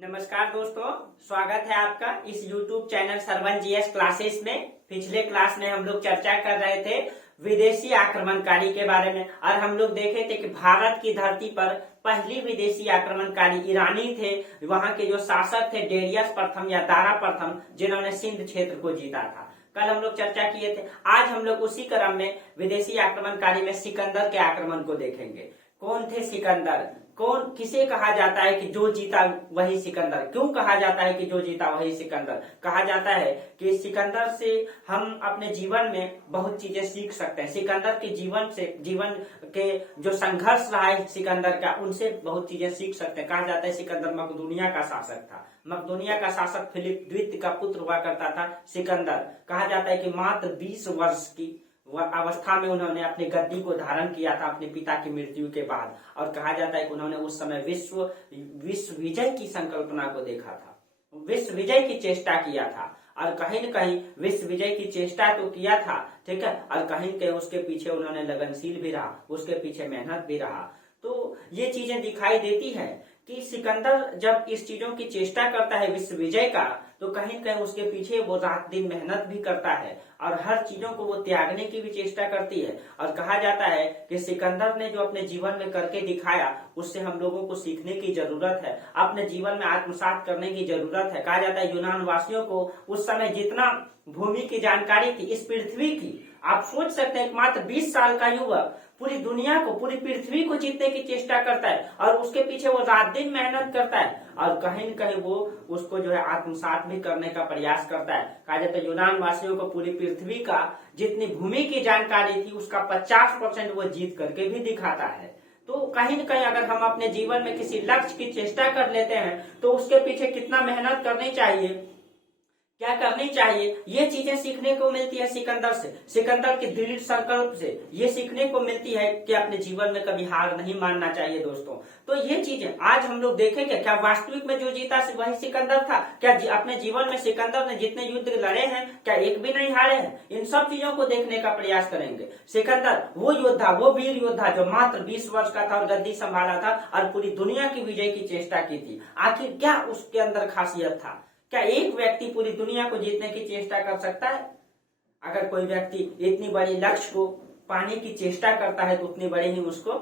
नमस्कार दोस्तों, स्वागत है आपका इस YouTube channel Sarvan GS classes में। पिछले क्लास में हम लोग चर्चा कर रहे थे विदेशी आक्रमणकारी के बारे में और हम लोग देखे थे कि भारत की धरती पर पहली विदेशी आक्रमणकारी ईरानी थे। वहां के जो शासक थे डेरियस प्रथम या दारा प्रथम, जिन्होंने सिंध क्षेत्र को जीता था। कल हम लोग चर्चा किए थे। आज हम लोग उसी क्रम में विदेशी आक्रमणकारी में सिकंदर के आक्रमण को देखेंगे। कौन थे सिकंदर? कौन किसे कहा जाता है कि जो जीता वही सिकंदर? क्यों कहा जाता है कि जो जीता वही सिकंदर? कहा जाता है कि सिकंदर से हम अपने जीवन में बहुत चीजें सीख सकते हैं। सिकंदर के जीवन के जो संघर्ष रहा है सिकंदर का, उनसे बहुत चीजें सीख सकते हैं। कहा जाता है सिकंदर मकदूनिया का शासक था। मकदूनिया का शासक फिलिप द्वितीय का पुत्र हुआ करता था सिकंदर। कहा जाता है कि मात्र 20 वर्ष की अवस्था में उन्होंने अपनी गद्दी को धारण किया था अपने पिता की मृत्यु के बाद। और कहा जाता है कि उन्होंने उस समय विश्व विजय की संकल्पना को देखा था, विश्व विजय की चेष्टा किया था। और कहीं न कहीं विश्व विजय की चेष्टा तो किया था, ठीक है, और कहीं कहीं उसके पीछे उन्होंने लगनशील भी रहा, उसके पीछे मेहनत भी रहा। तो ये चीजें दिखाई देती है कि सिकंदर जब इस चीजों की चेष्टा करता है विश्व विजय का, तो कहीं न कहीं उसके पीछे वो रात दिन मेहनत भी करता है और हर चीजों को वो त्यागने की भी चेष्टा करती है। और कहा जाता है कि सिकंदर ने जो अपने जीवन में करके दिखाया, उससे हम लोगों को सीखने की जरूरत है, अपने जीवन में आत्मसात करने की जरूरत है। कहा जाता है यूनान वासियों को उस समय जितना भूमि की जानकारी थी इस पृथ्वी की, आप सोच सकते हैं मात्र 20 साल का युवक पूरी दुनिया को, पूरी पृथ्वी को जीतने की चेष्टा करता है और उसके पीछे वो रात दिन मेहनत करता है और कहीं न कहीं वो उसको जो है आत्मसात भी करने का प्रयास करता है। कहा जाता है यूनान वासियों को पूरी पृथ्वी का जितनी भूमि की जानकारी थी उसका 50% वो जीत करके भी दिखाता है। तो कहीं न कहीं अगर हम अपने जीवन में किसी लक्ष्य की चेष्टा कर लेते हैं तो उसके पीछे कितना मेहनत करनी चाहिए, क्या करनी चाहिए, ये चीजें सीखने को मिलती है सिकंदर से, सिकंदर के दृढ़ संकल्प से ये सीखने को मिलती है कि अपने जीवन में कभी हार नहीं मानना चाहिए दोस्तों। तो ये चीजें आज हम लोग देखेंगे। क्या वास्तविक में जो जीता वही सिकंदर था? क्या अपने जीवन में सिकंदर ने जितने युद्ध लड़े हैं क्या एक भी नहीं हारे हैं? इन सब चीजों को देखने का प्रयास करेंगे। सिकंदर वो योद्धा, वो वीर योद्धा जो मात्र 20 वर्ष का था और गद्दी संभाला था और पूरी दुनिया की विजय की चेष्टा की थी। आखिर क्या उसके अंदर खासियत था? क्या एक व्यक्ति पूरी दुनिया को जीतने की चेष्टा कर सकता है? अगर कोई व्यक्ति इतनी बड़ी लक्ष्य को पाने की चेष्टा करता है तो उतनी बड़ी ही उसको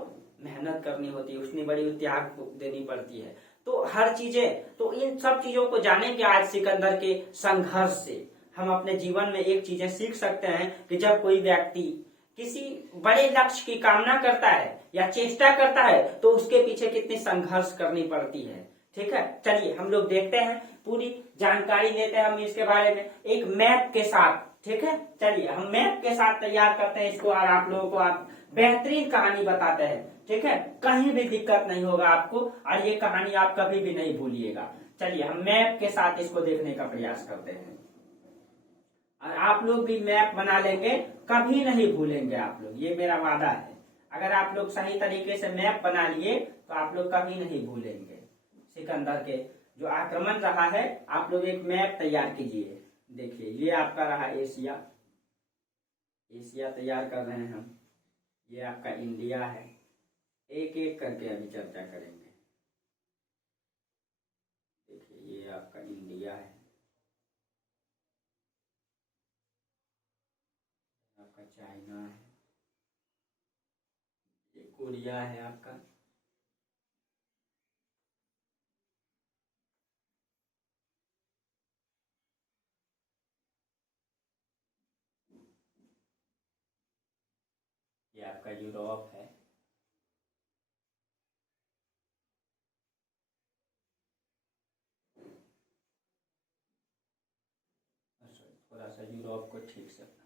मेहनत करनी होती है, उतनी बड़ी त्याग देनी पड़ती है। तो हर चीजें, तो इन सब चीजों को जानेंगे आज सिकंदर के संघर्ष से। हम अपने जीवन में एक चीजें सीख सकते हैं कि जब कोई व्यक्ति किसी बड़े लक्ष्य की कामना करता है या चेष्टा करता है तो उसके पीछे कितनी संघर्ष करनी पड़ती है। ठीक है, चलिए हम लोग देखते हैं, पूरी जानकारी लेते हैं हम इसके बारे में एक मैप के साथ। ठीक है, चलिए हम मैप के साथ तैयार करते हैं इसको और आप लोगों को आप बेहतरीन कहानी बताते हैं। ठीक है, कहीं भी दिक्कत नहीं होगा आपको और ये कहानी आप कभी भी नहीं भूलिएगा। चलिए हम मैप के साथ इसको देखने का प्रयास करते हैं और आप लोग भी मैप बना लेंगे, कभी नहीं भूलेंगे आप लोग, ये मेरा वादा है। अगर आप लोग सही तरीके से मैप बना लिए तो आप लोग कभी नहीं भूलेंगे सिकंदर के जो आक्रमण रहा है। आप लोग एक मैप तैयार कीजिए। देखिए ये आपका रहा एशिया, एशिया तैयार कर रहे हैं हम। ये आपका इंडिया है। एक एक करके अभी चर्चा करेंगे। देखिए ये आपका इंडिया है, आपका चाइना है, ये कोरिया है आपका, ये आपका यूरोप है, थोड़ा सा यूरोप को ठीक से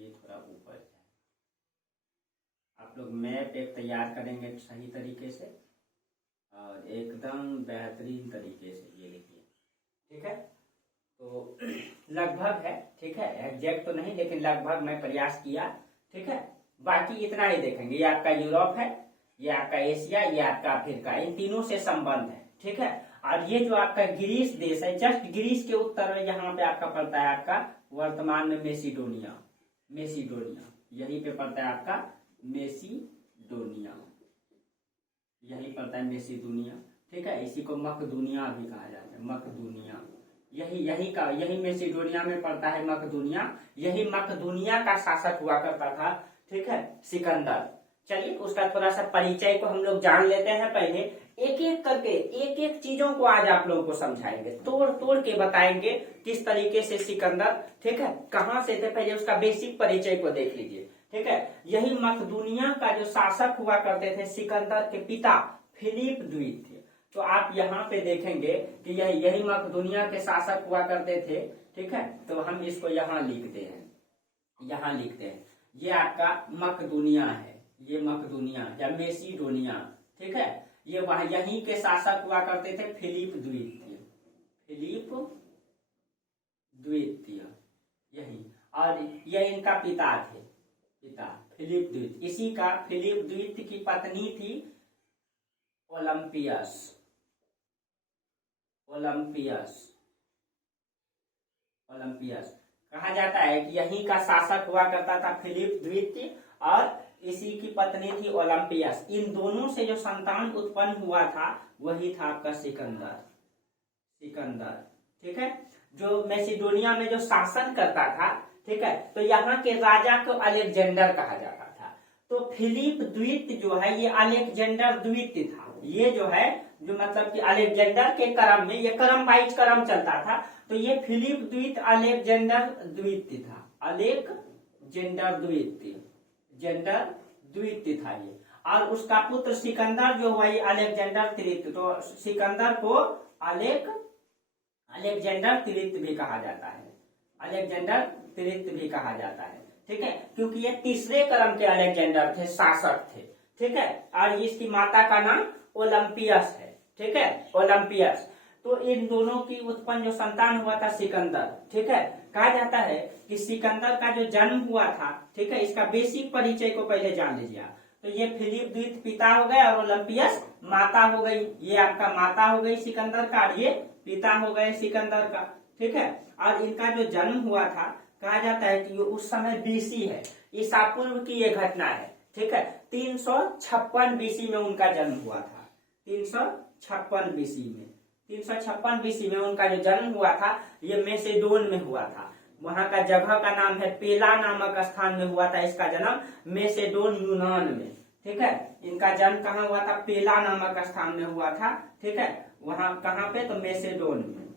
ये थोड़ा ऊपर जाए। आप लोग मैप एक तैयार करेंगे सही तरीके से और एकदम बेहतरीन तरीके से, ये लिखिए, ठीक है। तो लगभग है, ठीक है, एग्जैक्ट तो नहीं लेकिन लगभग मैं प्रयास किया, ठीक है। बाकी इतना ही देखेंगे, ये आपका यूरोप है, ये आपका एशिया, ये आपका अफ्रीका, इन तीनों से संबंध है, ठीक है। और ये जो आपका ग्रीस देश है, जस्ट ग्रीस के उत्तर में यहाँ पे आपका पड़ता है आपका वर्तमान में मेसिडोनिया, मेसिडोनिया यही पे पड़ता है आपका मेसिडोनिया, यही पड़ता है मेसिडोनिया, ठीक है। इसी को मकदूनिया भी कहा जाता है, मकदूनिया, यही मेसिडोनिया में पड़ता है मकदूनिया। यही मकदूनिया का शासक हुआ करता था, ठीक है, सिकंदर। चलिए उसका थोड़ा सा परिचय को हम लोग जान लेते हैं। पहले एक एक करके एक एक चीजों को आज आप लोगों को समझाएंगे, तोड़ तोड़ के बताएंगे किस तरीके से सिकंदर, ठीक है, कहाँ से थे, पहले उसका बेसिक परिचय को देख लीजिए, ठीक है। यही मकदूनिया का जो शासक हुआ करते थे, सिकंदर के पिता फिलिप द्वितीय थे। तो आप यहाँ पे देखेंगे कि यही मकदूनिया के शासक हुआ करते थे, ठीक है। तो हम इसको यहाँ लिखते हैं, यहाँ लिखते हैं, ये आपका मकदूनिया है, ये मकदूनिया या मेसिडोनिया, ठीक है। ये वहां यहीं के शासक हुआ करते थे फिलिप द्वितीय, फिलिप द्वितीय यही, और ये इनका पिता थे, पिता फिलिप द्वितीय। इसी का फिलिप द्वितीय की पत्नी थी ओलंपियस, ओलंपियस, ओलंपियस। कहा जाता है कि यहीं का शासक हुआ करता था फिलिप द्वितीय और इसी की पत्नी थी ओलंपियस। इन दोनों से जो संतान उत्पन्न हुआ था वही था आपका सिकंदर, सिकंदर, ठीक है, जो मैसिडोनिया में जो शासन करता था, ठीक है। तो यहाँ के राजा को अलेक्जेंडर कहा जाता था। तो फिलिप द्वितीय जो है ये अलेक्जेंडर द्वितीय था। ये जो है जो मतलब कि अलेक्जेंडर के क्रम में, ये क्रम वाइज क्रम चलता था। तो ये फिलिप द्वितीय अलेक्जेंडर द्वितीय था, अलेक्जेंडर द्वितीय, जेंडर द्वितीय था ये। और उसका पुत्र सिकंदर जो हुआ ये अलेक्जेंडर तृतीय। तो सिकंदर को अलेक्जेंडर तृतीय भी कहा जाता है, अलेक्जेंडर तृतीय भी कहा जाता है, ठीक है, क्योंकि ये तीसरे क्रम के अलेक्जेंडर थे, शासक थे, ठीक है। और इसकी माता का नाम ओलंपियस है, ठीक है, ओलंपियस। तो इन दोनों की उत्पन्न जो संतान हुआ था सिकंदर, ठीक है। कहा जाता है कि सिकंदर का जो जन्म हुआ था, ठीक है, इसका बेसिक परिचय को पहले जान लीजिए। तो ये फिलिप द्वितीय पिता हो गए और ओलंपियस माता हो गई। ये आपका माता हो गई सिकंदर का और ये पिता हो गए सिकंदर का, ठीक है। और इनका जो जन्म हुआ था, कहा जाता है कि ये उस समय बीसी है, ईसा पूर्व की ये घटना है, ठीक है। 356 बीसी में उनका जन्म हुआ था, 356 बीसी में, 356 बीसी में उनका जो जन्म हुआ था ये मेसिडोन में हुआ था। वहां का जगह का नाम है पेला नामक स्थान में हुआ था इसका जन्म, मेसिडोन यूनान में, ठीक है। इनका जन्म कहाँ हुआ था, पेला नामक स्थान में हुआ था, ठीक है। वहां कहाँ पे, तो मेसिडोन में,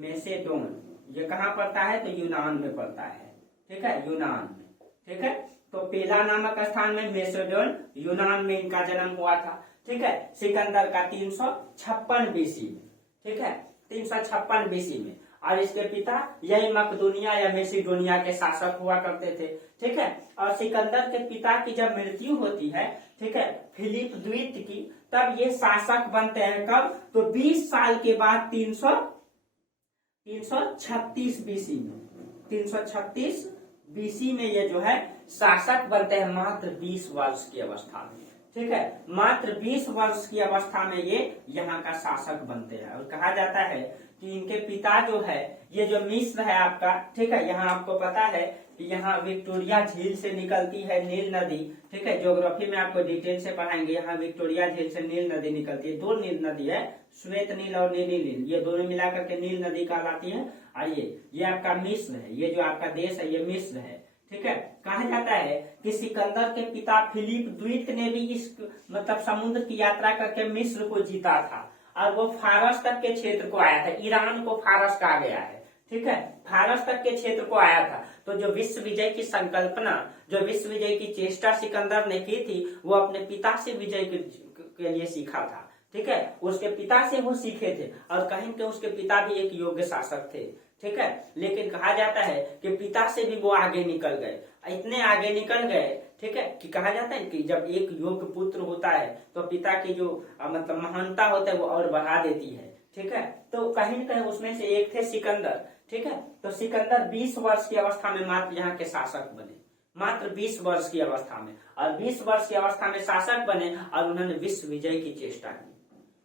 मेसिडोन ये कहाँ पड़ता है, तो यूनान में पड़ता है, ठीक है, यूनान में, ठीक है। तो पेला नामक स्थान में मेसिडोन यूनान में इनका जन्म हुआ था, ठीक है, सिकंदर का 356 बीसी में, ठीक है, 356 बीसी में। और इसके पिता यही मकदूनिया या मेसिडोनिया के शासक हुआ करते थे, ठीक है। और सिकंदर के पिता की जब मृत्यु होती है, ठीक है, फिलिप द्वितीय की, तब ये शासक बनते हैं कब, तो 20 साल के बाद 336 बीसी में, 336 बीसी में ये जो है शासक बनते हैं मात्र 20 वर्ष की अवस्था में, ठीक है। मात्र 20 वर्ष की अवस्था में ये यहाँ का शासक बनते हैं। और कहा जाता है कि इनके पिता जो है, ये जो मिस्र है आपका, ठीक है, यहाँ आपको पता है कि यहाँ विक्टोरिया झील से निकलती है नील नदी, ठीक है। ज्योग्राफी में आपको डिटेल से पढ़ाएंगे। यहाँ विक्टोरिया झील से नील नदी निकलती है, 2 नील नदी है, श्वेत नील और नीली नील, ये दोनों मिलाकर के नील नदी कहलाती है। और ये आपका मिस्र है, ये जो आपका देश है ये मिस्र है, ठीक है। कहा जाता है कि सिकंदर के पिता फिलिप द्वितीय ने भी इस मतलब समुद्र की यात्रा करके मिस्र को जीता था और वो फारस तक के क्षेत्र को आया था। ईरान को फारस कहा गया है, ठीक है, फारस तक के क्षेत्र को आया था। तो जो विश्व विजय की संकल्पना, जो विश्व विजय की चेष्टा सिकंदर ने की थी, वो अपने पिता से विजय के लिए सीखा था, ठीक है। उसके पिता से वो सीखे थे और कहीं के उसके पिता भी एक योग्य शासक थे, ठीक है। लेकिन कहा जाता है कि पिता से भी वो आगे निकल गए इतने आगे निकल गए, ठीक है, कि कहा जाता है कि जब एक योग्य पुत्र होता है तो पिता की जो मतलब महानता होता है वो और बढ़ा देती है, ठीक है। तो कहीं न कहीं उसमें से एक थे सिकंदर, ठीक है। तो सिकंदर 20 वर्ष की अवस्था में मात्र यहाँ के शासक बने, मात्र 20 वर्ष की अवस्था में, और 20 वर्ष की अवस्था में शासक बने और उन्होंने विश्व विजय की चेष्टा की,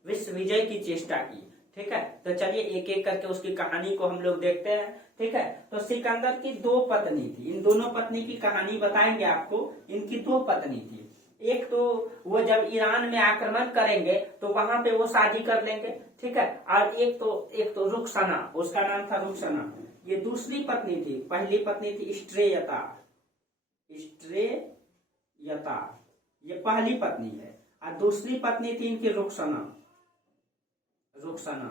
विश्व विजय की चेष्टा की, ठीक है। तो चलिए एक एक करके उसकी कहानी को हम लोग देखते हैं, ठीक है। तो सिकंदर की 2 पत्नी थी, इन दोनों पत्नी की कहानी बताएंगे आपको। इनकी 2 पत्नी थी, एक तो वो जब ईरान में आक्रमण करेंगे तो वहां पे वो शादी कर लेंगे, ठीक है। और एक तो रुखसना, उसका नाम था रुखसना। ये दूसरी पत्नी थी, पहली पत्नी थी स्ट्रेयता, स्ट्रेयता ये पहली पत्नी है, और दूसरी पत्नी थी इनकी रुखसना, रुखसना,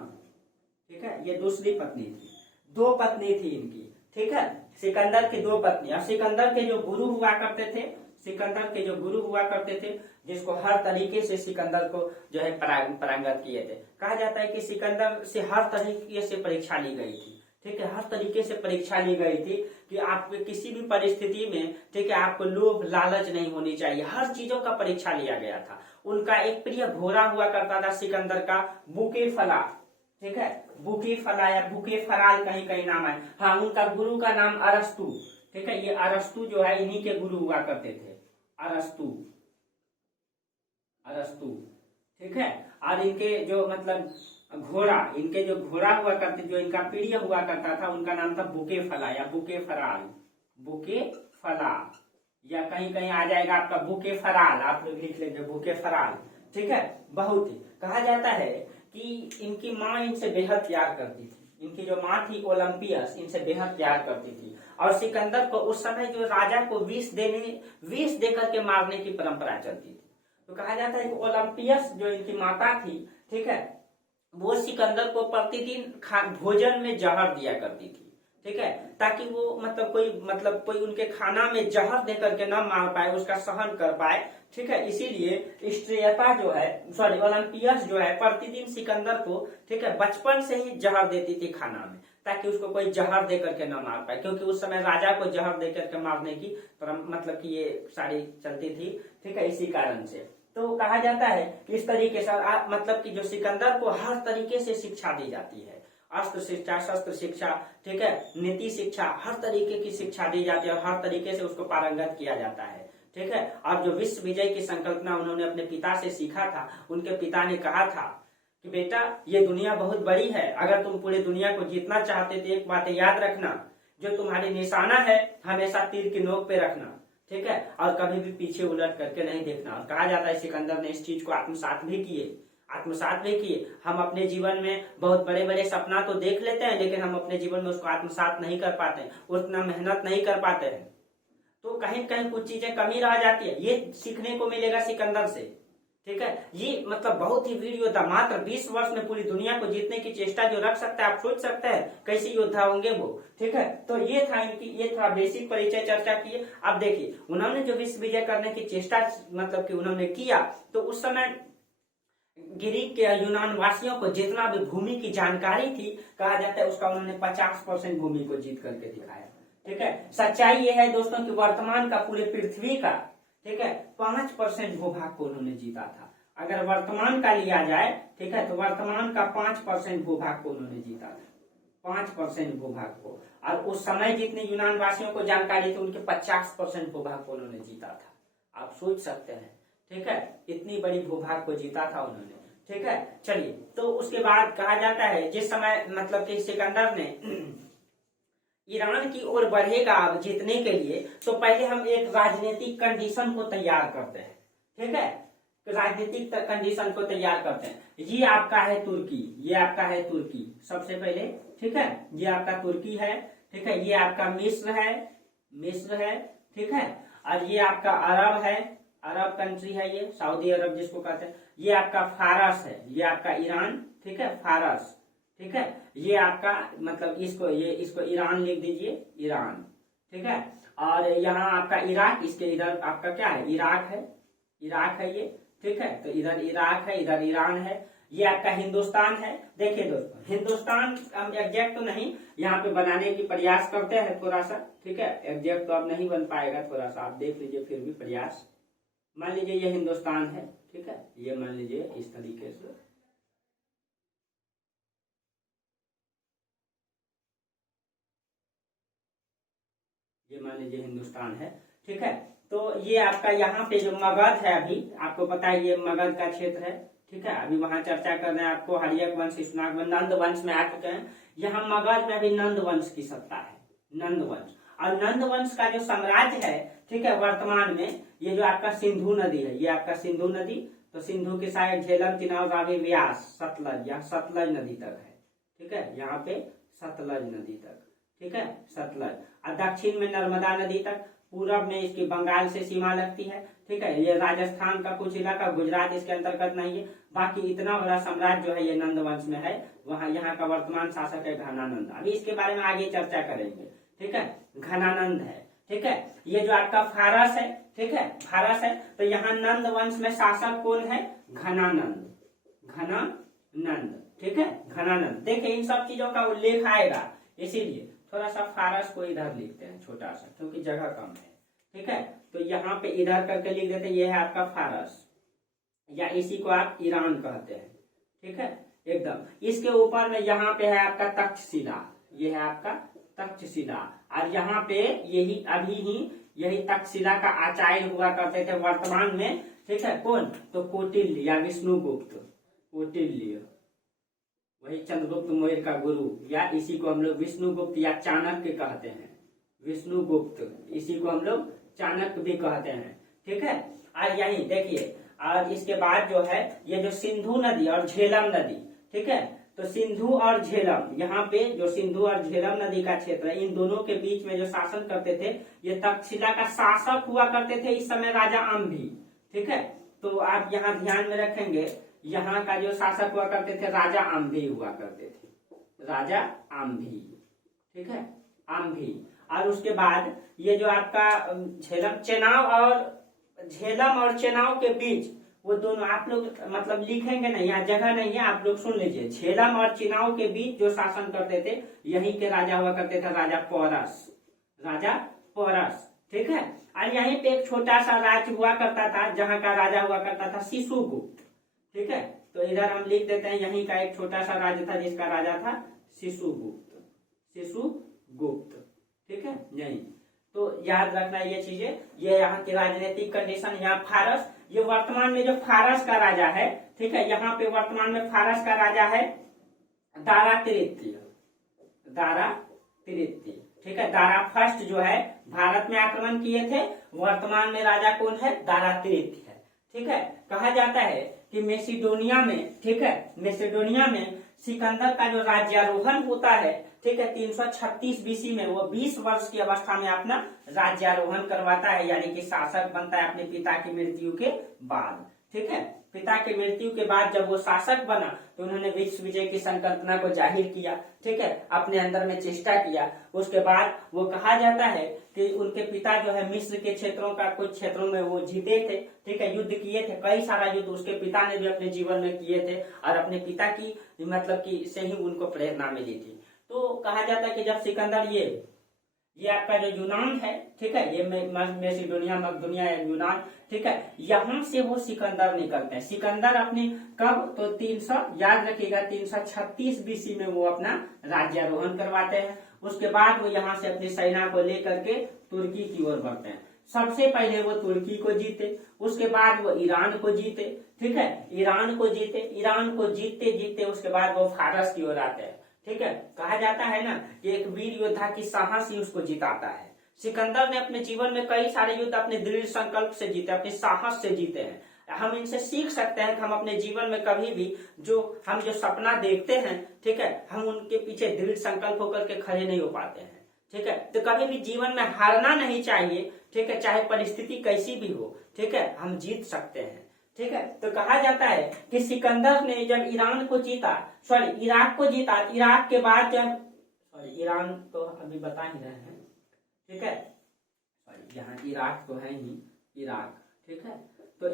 ठीक है। ये दूसरी पत्नी थी, 2 पत्नी थी इनकी, ठीक है। सिकंदर की 2 पत्नी, और सिकंदर के जो गुरु हुआ करते थे, सिकंदर के जो गुरु हुआ करते थे, जिसको हर तरीके से सिकंदर को जो है पारंगत किए थे। कहा जाता है कि सिकंदर से हर तरीके से परीक्षा ली गई थी, ठीक है, हर तरीके से परीक्षा ली गई थी कि आपको किसी भी परिस्थिति में, ठीक है, आपको लोभ लालच नहीं होनी चाहिए, हर चीजों का परीक्षा लिया गया था। उनका एक प्रिय घोड़ा हुआ करता था सिकंदर का, बुके फला, ठीक है, बुके फला या बुके फराल कहीं कहीं नाम है। हाँ, उनका गुरु का नाम अरस्तु, ठीक है। ये अरस्तु जो है इन्हीं के गुरु हुआ करते थे, अरस्तु, अरस्तु, ठीक है। और इनके जो मतलब घोड़ा, इनके जो घोड़ा हुआ करते, जो इनका प्रिय हुआ करता था, उनका नाम था बुके फला या बुके फराल, बुके फला, या कहीं कहीं आ जाएगा आपका बुके फराल, आप लोग लिख लेंगे बुके फराल, ठीक है। बहुत ही कहा जाता है कि इनकी माँ इनसे बेहद प्यार करती थी, इनकी जो माँ थी ओलंपियस इनसे बेहद प्यार करती थी। और सिकंदर को उस समय जो राजा को विष देकर के मारने की परंपरा चलती थी। तो कहा जाता है कि ओलंपियस जो इनकी माता थी, ठीक है, वो सिकंदर को प्रतिदिन भोजन में जहर दिया करती थी, ठीक है, ताकि वो मतलब कोई उनके खाना में जहर दे करके न मार पाए, उसका सहन कर पाए, ठीक है। इसीलिए स्ट्रेयता जो है, सॉरी ओलंपियस जो है, प्रतिदिन सिकंदर को, ठीक है, बचपन से ही जहर देती थी खाना में, ताकि उसको कोई जहर दे करके न मार पाए, क्योंकि उस समय राजा को जहर दे करके मारने की मतलब कि ये सारी चलती थी, ठीक है, इसी कारण से। तो कहा जाता है कि इस तरीके से मतलब कि जो सिकंदर को हर तरीके से शिक्षा दी जाती है, अस्त्र शिक्षा, शस्त्र शिक्षा, ठीक है, नीति शिक्षा, हर तरीके की शिक्षा दी जाती है और हर तरीके से उसको पारंगत किया जाता है, ठीक है। और जो विश्व विजय की संकल्पना उन्होंने अपने पिता से सीखा था, उनके पिता ने कहा था कि बेटा ये दुनिया बहुत बड़ी है, अगर तुम पूरी दुनिया को जीतना चाहते तो एक बात याद रखना, जो तुम्हारी निशाना है हमेशा तीर की नोक पे रखना, ठीक है, और कभी भी पीछे उलट करके नहीं देखना। और कहा जाता है सिकंदर ने इस चीज को आत्मसात भी किए। हम अपने जीवन में बहुत बड़े बड़े सपना तो देख लेते हैं, लेकिन हम अपने जीवन में उसको आत्मसात नहीं कर पाते हैं, उतना मेहनत नहीं कर पाते हैं, तो कहीं कहीं कुछ चीजें कमी रह जाती है। ये सीखने को मिलेगा सिकंदर से, ठीक है। ये मतलब बहुत ही वीर योद्धा, मात्र 20 वर्ष में पूरी दुनिया को जीतने की चेष्टा जो रख सकता है, आप सोच सकते हैं कैसे योद्धा होंगे वो, ठीक है। तो ये था इनकी, ये थोड़ा बेसिक परिचय चर्चा किए। अब देखिए उन्होंने जो विश्व विजय करने की चेष्टा मतलब कि उन्होंने किया, तो उस समय ग्रीक के यूनान वासियों को जितना भी भूमि की जानकारी थी, कहा जाता है उसका उन्होंने 50% भूमि को जीत करके दिखाया, ठीक है। सच्चाई ये है दोस्तों कि वर्तमान का पूरे पृथ्वी का, ठीक है, 5% भूभाग को उन्होंने जीता था। अगर वर्तमान का लिया जाए, ठीक है, तो वर्तमान का 5% भूभाग को उन्होंने जीता था, 5% भूभाग को। और उस समय जितने यूनान वासियों को जानकारी थी उनके 50% भूभाग को उन्होंने जीता था। आप सोच सकते हैं, ठीक है, इतनी बड़ी भूभाग को जीता था उन्होंने, ठीक है। चलिए, तो उसके बाद कहा जाता है जिस समय मतलब कि सिकंदर ने ईरान की ओर बढ़ेगा अब जीतने के लिए, तो पहले हम एक राजनीतिक कंडीशन को तैयार करते हैं, ठीक है, राजनीतिक कंडीशन को तैयार करते हैं। ये आपका है तुर्की, ये आपका है तुर्की सबसे पहले, ठीक है, ये आपका तुर्की है, ठीक है, ये आपका मिस्र है, ठीक है, और ये आपका अरब है, अरब कंट्री है, ये सऊदी अरब जिसको कहते हैं। ये आपका फारस है, ये आपका ईरान, ठीक है, फारस, ठीक है। ये आपका मतलब इसको ईरान लिख दीजिए, ईरान, ठीक है। और यहाँ आपका इराक, इसके इधर आपका क्या है, इराक है ये, ठीक है। तो इधर इराक है, इधर ईरान है। ये आपका हिंदुस्तान है। देखिए दोस्तों, हिंदुस्तान हम एग्जैक्ट तो नहीं यहाँ पे बनाने की प्रयास करते हैं थोड़ा सा, ठीक है। एग्जैक्ट तो अब नहीं बन पाएगा, थोड़ा सा आप देख लीजिए फिर भी प्रयास। मान लीजिए ये हिंदुस्तान है, ठीक है, ये मान लीजिए इस तरीके से, ये मान लीजिए हिंदुस्तान है, ठीक है। तो ये आपका यहाँ पे जो मगध है, अभी आपको पता है ये मगध का क्षेत्र है, ठीक है। अभी वहां चर्चा कर रहे हैं आपको, हर्यक वंश, इस्नाक वंश, नंद वंश में आ चुके हैं। यहाँ मगध में अभी नंद वंश की सत्ता है, नंद वंश। और नंद वंश का जो साम्राज्य है, ठीक है, वर्तमान में ये जो आपका सिंधु नदी है, ये आपका सिंधु नदी, तो सिंधु के साइड झेलम, चिनाब, रावी, व्यास, सतलज या सतलज नदी तक है, ठीक है। यहाँ पे सतलज नदी तक, ठीक है, सतलज। और दक्षिण में नर्मदा नदी तक, पूरब में इसकी बंगाल से सीमा लगती है, ठीक है। ये राजस्थान का कुछ इलाका, गुजरात इसके अंतर्गत नहीं है। बाकी इतना बड़ा साम्राज्य जो है ये नंद वंश में है। वहाँ यहाँ का वर्तमान शासक है घनानंद। अभी इसके बारे में आगे चर्चा करेंगे, ठीक है। घनानंद है, ठीक है। ये जो आपका फारस है, ठीक है, फारस है। तो यहाँ नंद वंश में शासक कौन है? घनानंद, घनानंद, ठीक है, घनानंद। देखिए इन सब चीजों का उल्लेख आएगा, इसीलिए थोड़ा सा फारस को इधर लिखते हैं छोटा सा, क्योंकि जगह कम है, ठीक है। तो यहाँ पे इधर करके लिख देते हैं, ये है आपका फारस, या इसी को आप ईरान कहते हैं, ठीक है, एकदम। इसके ऊपर में यहाँ पे है आपका तक्षशिला, ये है आपका तक्षशिला। और यहाँ पे यही अभी ही यही तक्षशिला का आचार्य हुआ करते थे वर्तमान में, ठीक है, कौन? तो कौटिल्य या विष्णुगुप्त, कौटिल्य, वही चंद्रगुप्त मौर्य का गुरु, या इसी को हम लोग विष्णुगुप्त या चाणक्य कहते हैं, विष्णुगुप्त, इसी को हम लोग चाणक्य भी कहते हैं, ठीक है। और यही देखिए, और इसके बाद जो है ये जो सिंधु नदी और झेलम नदी, ठीक है, तो सिंधु और झेलम, यहाँ पे जो सिंधु और झेलम नदी का क्षेत्र है, इन दोनों के बीच में जो शासन करते थे, ये तक्षशिला का शासक हुआ करते थे इस समय राजा आम्भी, ठीक है। तो आप यहाँ ध्यान में रखेंगे, यहाँ का जो शासक हुआ करते थे राजा आम्भी हुआ करते थे, राजा आम्भी, ठीक है, आम्भी। और उसके बाद ये जो आपका झेलम, झेलम और चेनाव के बीच, वो दोनों आप लोग मतलब लिखेंगे नहीं, यहाँ जगह नहीं है, आप लोग सुन लीजिए। झेलम और चेनाव के बीच जो शासन करते थे, यहीं के राजा हुआ करते थे राजा पौरस, राजा पौरस, ठीक है। और यहीं पे एक छोटा सा राज्य हुआ करता था, जहाँ का राजा हुआ करता था शिशुगुप्त, ठीक है। तो इधर हम लिख देते हैं, यहीं का एक छोटा सा राज्य था जिसका राजा था शिशुगुप्त, शिशुगुप्त, ठीक है, यही। तो याद रखना ये चीजें, ये यहाँ की राजनीतिक कंडीशन। यहाँ फारस, ये वर्तमान में जो फारस का राजा है, ठीक है, यहाँ पे वर्तमान में फारस का राजा है दारा तृतीय, दारा तृतीय, ठीक है। दारा फर्स्ट जो है भारत में आक्रमण किए थे, वर्तमान में राजा कौन है? दारा तृतीय है, ठीक है। कहा जाता है कि मेसिडोनिया में, ठीक है, मेसिडोनिया में सिकंदर का जो राज्यारोहण होता है, ठीक है, 336 बीसी में, वो 20 वर्ष की अवस्था में अपना राज्यारोहण करवाता है, यानी कि शासक बनता है अपने पिता की मृत्यु के बाद, ठीक है। पिता की मृत्यु के बाद जब वो शासक बना, तो उन्होंने विश्व विजय की संकल्पना को जाहिर किया, ठीक है, अपने अंदर में चेष्टा किया। उसके बाद वो कहा जाता है कि उनके पिता जो है मिस्र के क्षेत्रों का, कुछ क्षेत्रों में वो जीते थे, ठीक है, युद्ध किए थे, कई सारा युद्ध उसके पिता ने भी अपने जीवन में किए थे, और अपने पिता की मतलब की से ही उनको प्रेरणा मिली थी। तो कहा जाता है कि जब सिकंदर ये आपका जो यूनान है, ठीक है, ये मेसिडोनिया, मकदूनिया, यूनान, ठीक है, यहाँ से वो सिकंदर निकलते हैं। सिकंदर अपने कब? तो 300, याद रखिएगा, 336 बीसी में वो अपना राज्यारोहण करवाते हैं। उसके बाद वो यहाँ से अपनी सेना को लेकर के तुर्की की ओर बढ़ते हैं। सबसे पहले वो तुर्की को जीते, उसके बाद वो ईरान को जीते, ठीक है, ईरान को जीतते जीतते उसके बाद वो फारस की ओर आते हैं, ठीक है। कहा जाता है ना कि एक वीर योद्धा की साहस ही उसको जिताता है। सिकंदर ने अपने जीवन में कई सारे युद्ध अपने दृढ़ संकल्प से जीते, अपने साहस से जीते हैं। हम इनसे सीख सकते हैं कि हम अपने जीवन में कभी भी हम जो सपना देखते हैं, ठीक है, हम उनके पीछे दृढ़ संकल्प होकर के खड़े नहीं हो पाते हैं, ठीक है। तो कभी भी जीवन में हारना नहीं चाहिए, ठीक है, चाहे परिस्थिति कैसी भी हो, ठीक है, हम जीत सकते हैं, ठीक है। तो कहा जाता है कि सिकंदर ने जब ईरान को जीता, इराक को जीता, इराक के बाद जब ईरान तो अभी बता ही रहे हैं, ठीक है, यहाँ इराक तो है ही, इराक, ठीक है। तो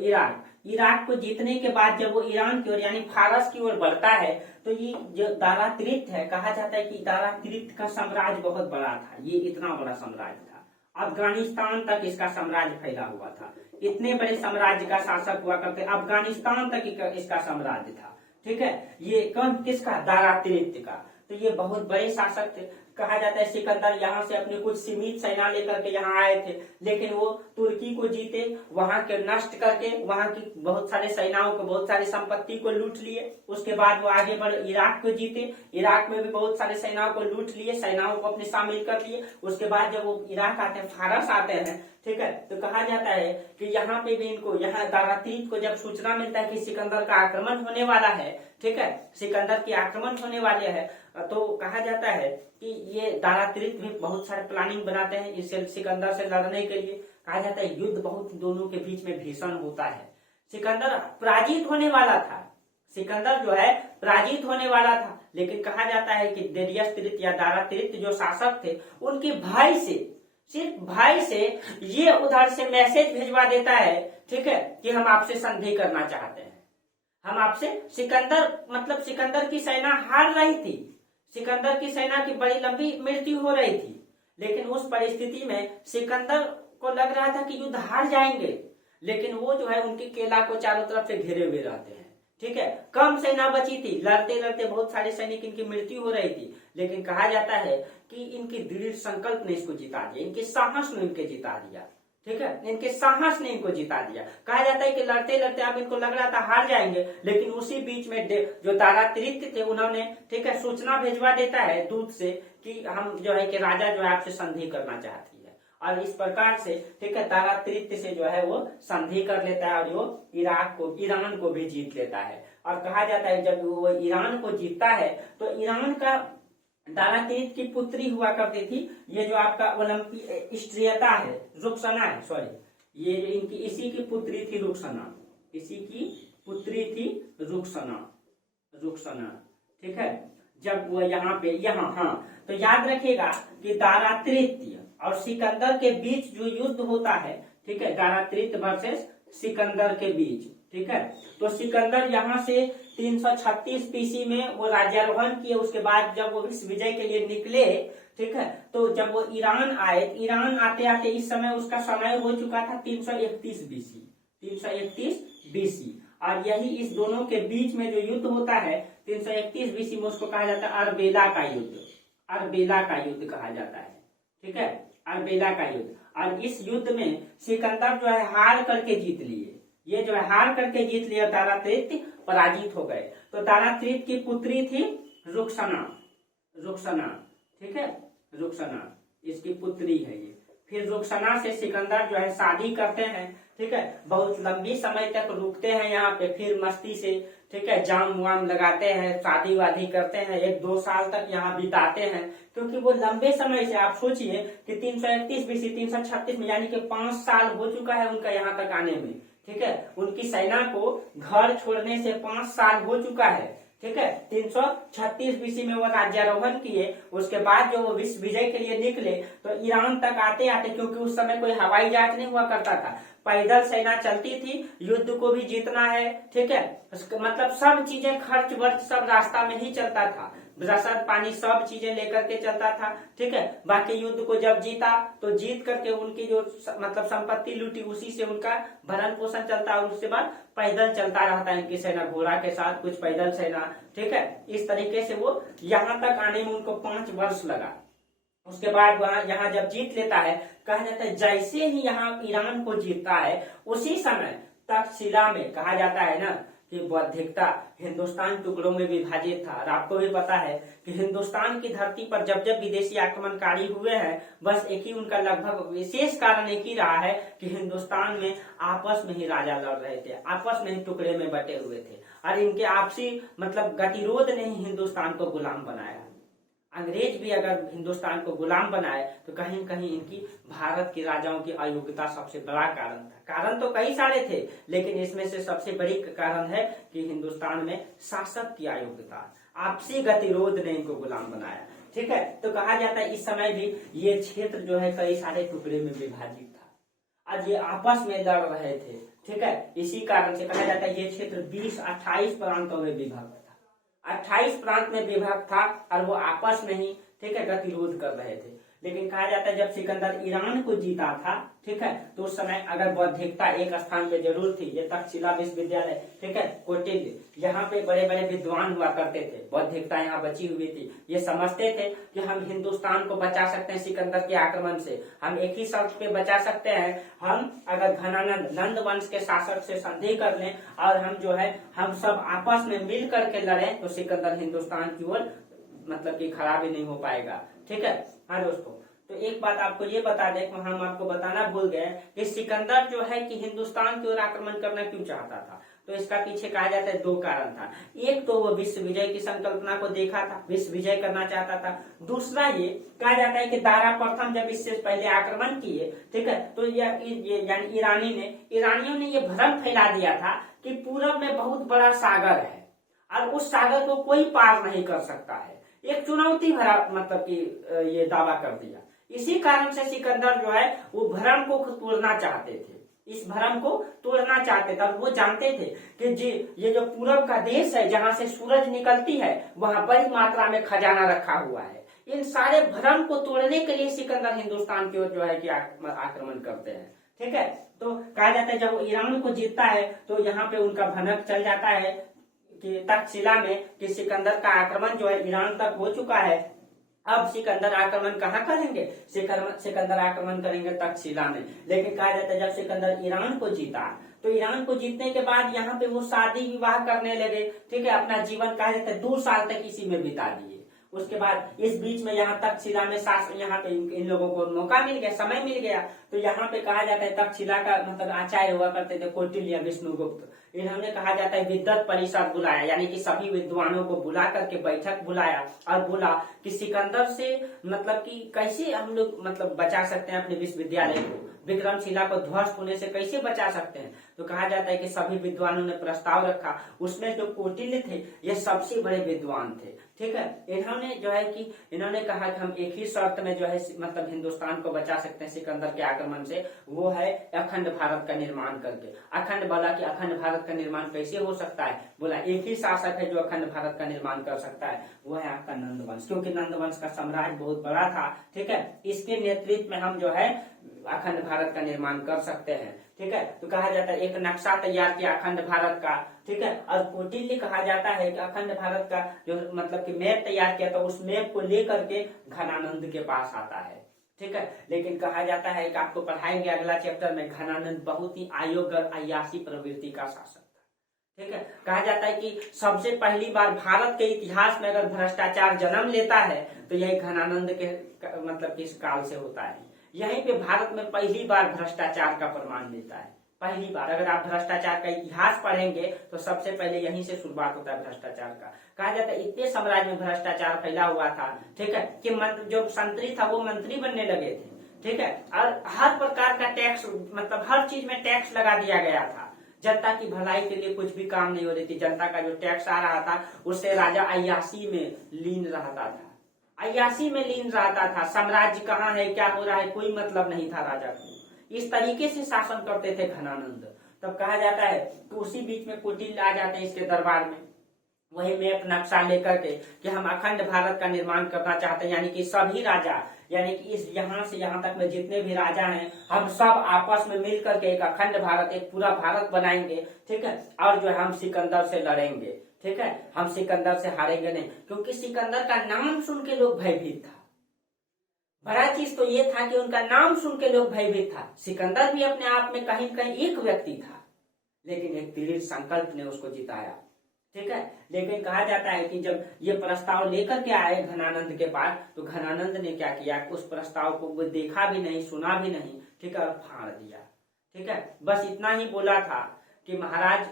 इराक को जीतने के बाद जब वो ईरान की ओर यानी फारस की ओर बढ़ता है तो ये जो दारातिर्त है, कहा जाता है कि दारातिर्त का साम्राज्य बहुत बड़ा था। ये इतना बड़ा साम्राज्य था, अफगानिस्तान तक इसका साम्राज्य फैला हुआ था। इतने बड़े साम्राज्य का शासक हुआ करते, अफगानिस्तान तक इसका साम्राज्य था। ठीक है, ये कौन किसका? दारातिर्त का। तो ये बहुत बड़े शासक थे। कहा जाता है सिकंदर यहाँ से अपनी कुछ सीमित सेना लेकर के यहाँ आए थे, लेकिन वो तुर्की को जीते, वहां के नष्ट करके वहां की बहुत सारे सेनाओं को, बहुत सारी संपत्ति को लूट लिए। उसके बाद वो आगे बढ़े, इराक को जीते, इराक में भी बहुत सारे सेनाओं को लूट लिए, सेनाओं को अपने शामिल कर लिए। उसके बाद जब वो इराक आते हैं, फारस आते हैं, ठीक है, तो कहा जाता है कि यहाँ पे भी इनको, यहाँ दारातिर्त को जब सूचना मिलता है कि सिकंदर का आक्रमण होने वाला है, ठीक है, सिकंदर की आक्रमण होने वाले है, तो कहा जाता है कि ये दारातिर्त भी बहुत सारे प्लानिंग बनाते हैं इससे सिकंदर से लड़ने के लिए। कहा जाता है युद्ध बहुत दोनों के बीच में भीषण होता है। सिकंदर पराजित होने वाला था, सिकंदर जो है पराजित होने वाला था, लेकिन कहा जाता है कि देरियस या दारातिर्त जो शासक थे, उनके भाई से, सिर्फ भाई से ये उधर से मैसेज भिजवा देता है, ठीक है, कि हम आपसे संधि करना चाहते हैं, हम आपसे। सिकंदर मतलब सिकंदर की सेना हार रही थी, सिकंदर की सेना की बड़ी लंबी मृत्यु हो रही थी, लेकिन उस परिस्थिति में सिकंदर को लग रहा था कि युद्ध हार जाएंगे, लेकिन वो जो है उनके किला को चारों तरफ से घेरे हुए रहते हैं। ठीक है, कम सेना बची थी, लड़ते लड़ते बहुत सारे सैनिक इनकी मृत्यु हो रही थी, लेकिन कहा जाता है कि इनकी दृढ़ संकल्प ने इसको जिता दिया, इनके साहस ने इनको जिता दिया। ठीक है, इनके साहस ने इनको जिता दिया। कहा जाता है कि लड़ते लड़ते अब इनको लग रहा था हार जाएंगे, लेकिन उसी बीच में जो दारातिर्त थे उन्होंने, ठीक है, सूचना भेजवा देता है दूत से कि हम जो है कि राजा जो है आपसे संधि करना चाहती है, और इस प्रकार से, ठीक है, दारातिर्त से जो है वो संधि कर लेता है और वो ईरान को भी जीत लेता है। और कहा जाता है जब वो ईरान को जीतता है तो ईरान का दारातिर्त की पुत्री हुआ करती थी, ये जो आपका ओलंपिस्ट्रियता है, रुखसना है, सॉरी, ये इनकी इसी की पुत्री थी रुखसना, इसी की पुत्री थी रुखसना। ठीक है, जब वो यहाँ पे हाँ, तो याद रखिएगा कि दारातिर्त और सिकंदर के बीच जो युद्ध होता है, ठीक है, दारातिर्त वर्सेस सिकंदर के बीच, ठीक है, तो सिकंदर यहाँ से 336 बीसी में वो राज्यारोहण किए। उसके बाद जब वो इस विजय के लिए निकले, ठीक है, तो जब वो ईरान आए, ईरान आते आते इस समय उसका समय हो चुका था 331 बीसी, और यही इस दोनों के बीच में जो युद्ध होता है 331 बीसी में, उसको कहा जाता है अरबेला का युद्ध कहा जाता है। ठीक है, अरबेला का युद्ध। और इस युद्ध में सिकंदर जो है हार करके जीत लिए, ये जो है हार करके जीत लिया, दारातिर्त पराजित हो गए। तो दारातिर्त की पुत्री थी रुखसना, ठीक है, रुखसना इसकी पुत्री है ये। फिर रुखसना से सिकंदर जो है शादी करते हैं, ठीक है, बहुत लंबी समय तक रुकते हैं यहाँ पे, फिर मस्ती से, ठीक है, जाम वाम लगाते हैं, शादी वादी करते हैं, 1-2 साल तक यहाँ बिताते हैं, क्योंकि वो लंबे समय से, आप सोचिए कि 331 बीसी 336 में, यानी कि 5 साल हो चुका है उनका यहाँ तक आने में। ठीक है, उनकी सेना को घर छोड़ने से 5 साल हो चुका है। ठीक है, 336 बीसी में वो राज्यारोहण किए। उसके बाद जो वो विश्व विजय के लिए निकले तो ईरान तक आते आते, क्योंकि उस समय कोई हवाई जहाज नहीं हुआ करता था, पैदल सेना चलती थी, युद्ध को भी जीतना है, ठीक है, मतलब सब चीजें, खर्च वर्च सब रास्ता में ही चलता था, राशन पानी सब चीजें लेकर के चलता था। ठीक है, बाकी युद्ध को जब जीता तो जीत करके उनकी जो मतलब संपत्ति लूटी, उसी से उनका भरण पोषण चलता, और उसके बाद पैदल चलता रहता है इनकी सेना, घोड़ा के साथ कुछ पैदल सेना। ठीक है, इस तरीके से वो यहाँ तक आने में उनको 5 वर्ष लगा। उसके बाद वहां यहाँ जब जीत लेता है, कहा जाता है जैसे ही यहाँ ईरान को जीतता है, उसी समय तक्षशिला में, कहा जाता है ना कि बौद्धिकता हिंदुस्तान टुकड़ों में विभाजित था। और आपको भी पता है कि हिंदुस्तान की धरती पर जब जब विदेशी आक्रमणकारी हुए हैं, बस एक ही उनका लगभग विशेष कारण एक ही रहा है कि हिंदुस्तान में आपस में ही राजा लड़ रहे थे, आपस में ही टुकड़े में बटे हुए थे, और इनके आपसी मतलब गतिरोध ने ही हिंदुस्तान को गुलाम बनाया। अंग्रेज भी अगर हिंदुस्तान को गुलाम बनाए तो कहीं न कहीं इनकी भारत के राजाओं की अयोग्यता सबसे बड़ा कारण था। कारण तो कई सारे थे, लेकिन इसमें से सबसे बड़ी कारण है कि हिंदुस्तान में शासक की अयोग्यता, आपसी गतिरोध ने इनको गुलाम बनाया। ठीक है, तो कहा जाता है इस समय भी ये क्षेत्र जो है कई सारे टुकड़े में विभाजित था, आज ये आपस में लड़ रहे थे। ठीक है। इसी कारण से कहा जाता है ये क्षेत्र 28 प्रांतों में विभक्त था, 28 प्रांत में विभक्त था और वो आपस में ही, ठीक है, गतिरोध कर रहे थे। लेकिन कहा जाता है जब सिकंदर ईरान को जीता था, ठीक है, तो उस समय अगर बौद्धिकता एक स्थान पे जरूर थी, ये तक्षशिला विश्वविद्यालय, ठीक है, कौटिल्य, यहाँ पे बड़े बड़े विद्वान हुआ करते थे, बौद्धिकता यहाँ बची हुई थी। ये समझते थे कि हम हिंदुस्तान को बचा सकते हैं सिकंदर के आक्रमण से, हम एक ही शर्त पे बचा सकते हैं, हम अगर घनानंद नंद वंश के शासक से संधि कर लें और हम जो है हम सब आपस में मिल करके लड़ें तो सिकंदर हिंदुस्तान की ओर मतलब कि खराबी नहीं हो पाएगा, ठीक है। हाँ दोस्तों, तो एक बात आपको ये बता दें कि हम आपको बताना भूल गए कि सिकंदर जो है कि हिंदुस्तान की ओर आक्रमण करना क्यों चाहता था। तो इसका पीछे कहा जाता है दो कारण था। एक तो वो विश्व विजय की संकल्पना को देखा था, विश्व विजय करना चाहता था। दूसरा ये कहा जाता है कि दारा प्रथम जब इससे पहले आक्रमण किए, ठीक है, तो यानी ईरानियों ने ये भ्रम फैला दिया था कि पूरब में बहुत बड़ा सागर है और उस सागर को कोई पार नहीं कर सकता है। एक चुनौती भरा मतलब कि ये दावा कर दिया। इसी कारण से सिकंदर जो है वो भ्रम को तोड़ना चाहते थे, इस भ्रम को तोड़ना चाहते थे। और वो जानते थे कि जी ये जो पूरब का देश है जहां से सूरज निकलती है वहां बड़ी मात्रा में खजाना रखा हुआ है। इन सारे भ्रम को तोड़ने के लिए सिकंदर हिंदुस्तान की ओर जो है कि आक्रमण करते हैं, ठीक है। तो कहा जाता है जब वो ईरान को जीतता है तो यहाँ पे उनका भनक चल जाता है कि तक्षशिला में कि सिकंदर का आक्रमण जो है ईरान तक हो चुका है। अब सिकंदर आक्रमण कहाँ करेंगे, सिकंदर आक्रमण करेंगे तक्षशिला में। लेकिन कहा जाता है जब सिकंदर ईरान को जीता तो ईरान को जीतने के बाद यहाँ पे वो शादी विवाह करने लगे, ठीक है, अपना जीवन कहा जाता है 2 साल तक इसी में बिता दिए। उसके बाद इस बीच में यहाँ तक्षशिला में यहाँ पे इन लोगों को मौका मिल गया, समय मिल गया। तो यहाँ पे कहा जाता है तक्षशिला का मतलब आचार्य हुआ करते थे कौटिल्य विष्णुगुप्त। इन्होंने कहा जाता है विद्वत परिषद बुलाया, यानी कि सभी विद्वानों को बुला करके बैठक बुलाया और बोला कि सिकंदर से मतलब कि कैसे हम लोग मतलब बचा सकते हैं अपने विश्वविद्यालय को, विक्रमशिला को ध्वस्त होने से कैसे बचा सकते हैं। तो कहा जाता है कि सभी विद्वानों ने प्रस्ताव रखा। उसमें जो कौटिल्य थे ये सबसे बड़े विद्वान थे, ठीक है। इन्होंने जो है कि इन्होंने कहा कि हम एक ही शर्त में जो है मतलब हिंदुस्तान को बचा सकते हैं सिकंदर के आक्रमण से, वो है अखंड भारत का निर्माण करके। अखंड बोला कि अखंड भारत का निर्माण कैसे हो सकता है, बोला एक ही शासक है जो अखंड भारत का निर्माण कर सकता है, वो है आपका नंद वंश, क्योंकि नंद वंश का साम्राज्य बहुत बड़ा था, ठीक है। इसके नेतृत्व में हम जो है अखंड भारत का निर्माण कर सकते हैं, ठीक है। तो कहा जाता है एक नक्शा तैयार किया अखंड भारत का, ठीक है। और कौटिल्य कहा जाता है कि अखंड भारत का जो मतलब कि मैप तैयार किया था उस मैप को लेकर के घनानंद के पास आता है, ठीक है। लेकिन कहा जाता है कि आपको पढ़ाएंगे अगला चैप्टर में, घनानंद बहुत ही अयोग्य और अय्याशी प्रवृत्ति का शासक था, ठीक है। कहा जाता है कि सबसे पहली बार भारत के इतिहास में अगर भ्रष्टाचार जन्म लेता है तो यही घनानंद के मतलब किस काल से होता है। यहीं पे भारत में पहली बार भ्रष्टाचार का प्रमाण मिलता है, पहली बार। अगर आप भ्रष्टाचार का इतिहास पढ़ेंगे तो सबसे पहले यहीं से शुरुआत होता है भ्रष्टाचार का। कहा जाता है इतने साम्राज्य में भ्रष्टाचार फैला हुआ था, ठीक है, कि जो संतरी था वो मंत्री बनने लगे थे, ठीक है। और हर प्रकार का टैक्स मतलब हर चीज में टैक्स लगा दिया गया था। जनता की भलाई के लिए कुछ भी काम नहीं हो रही थी। जनता का जो टैक्स आ रहा था उससे राजा अय्याशी में लीन रहता था, अय्याशी में लीन रहता था। साम्राज्य कहाँ है क्या हो रहा है कोई मतलब नहीं था राजा को। इस तरीके से शासन करते थे घनानंद। तब कहा जाता है कि उसी बीच में कौटिल्य आ जाते हैं इसके दरबार में, वही मैप नक्शा लेकर के कि हम अखंड भारत का निर्माण करना चाहते हैं, यानी कि सभी राजा, यानी कि इस यहाँ से यहाँ तक में जितने भी राजा हैं हम सब आपस में मिल करके एक अखंड भारत, एक पूरा भारत बनाएंगे, ठीक है। और जो हम सिकंदर से लड़ेंगे, ठीक है, हम सिकंदर से हारेंगे नहीं, क्योंकि सिकंदर का नाम सुन के लोग भयभीत था। बड़ा चीज तो ये था कि उनका नाम सुन के लोग भयभीत था। सिकंदर भी अपने आप में कहीं कहीं एक व्यक्ति था, लेकिन एक दृढ़ संकल्प ने उसको जिताया, ठीक है। लेकिन कहा जाता है कि जब ये प्रस्ताव लेकर के आए घनानंद के पास तो घनानंद ने क्या किया, उस प्रस्ताव को वो देखा भी नहीं, सुना भी नहीं, ठीक है, और फाड़ दिया, ठीक है। बस इतना ही बोला था कि महाराज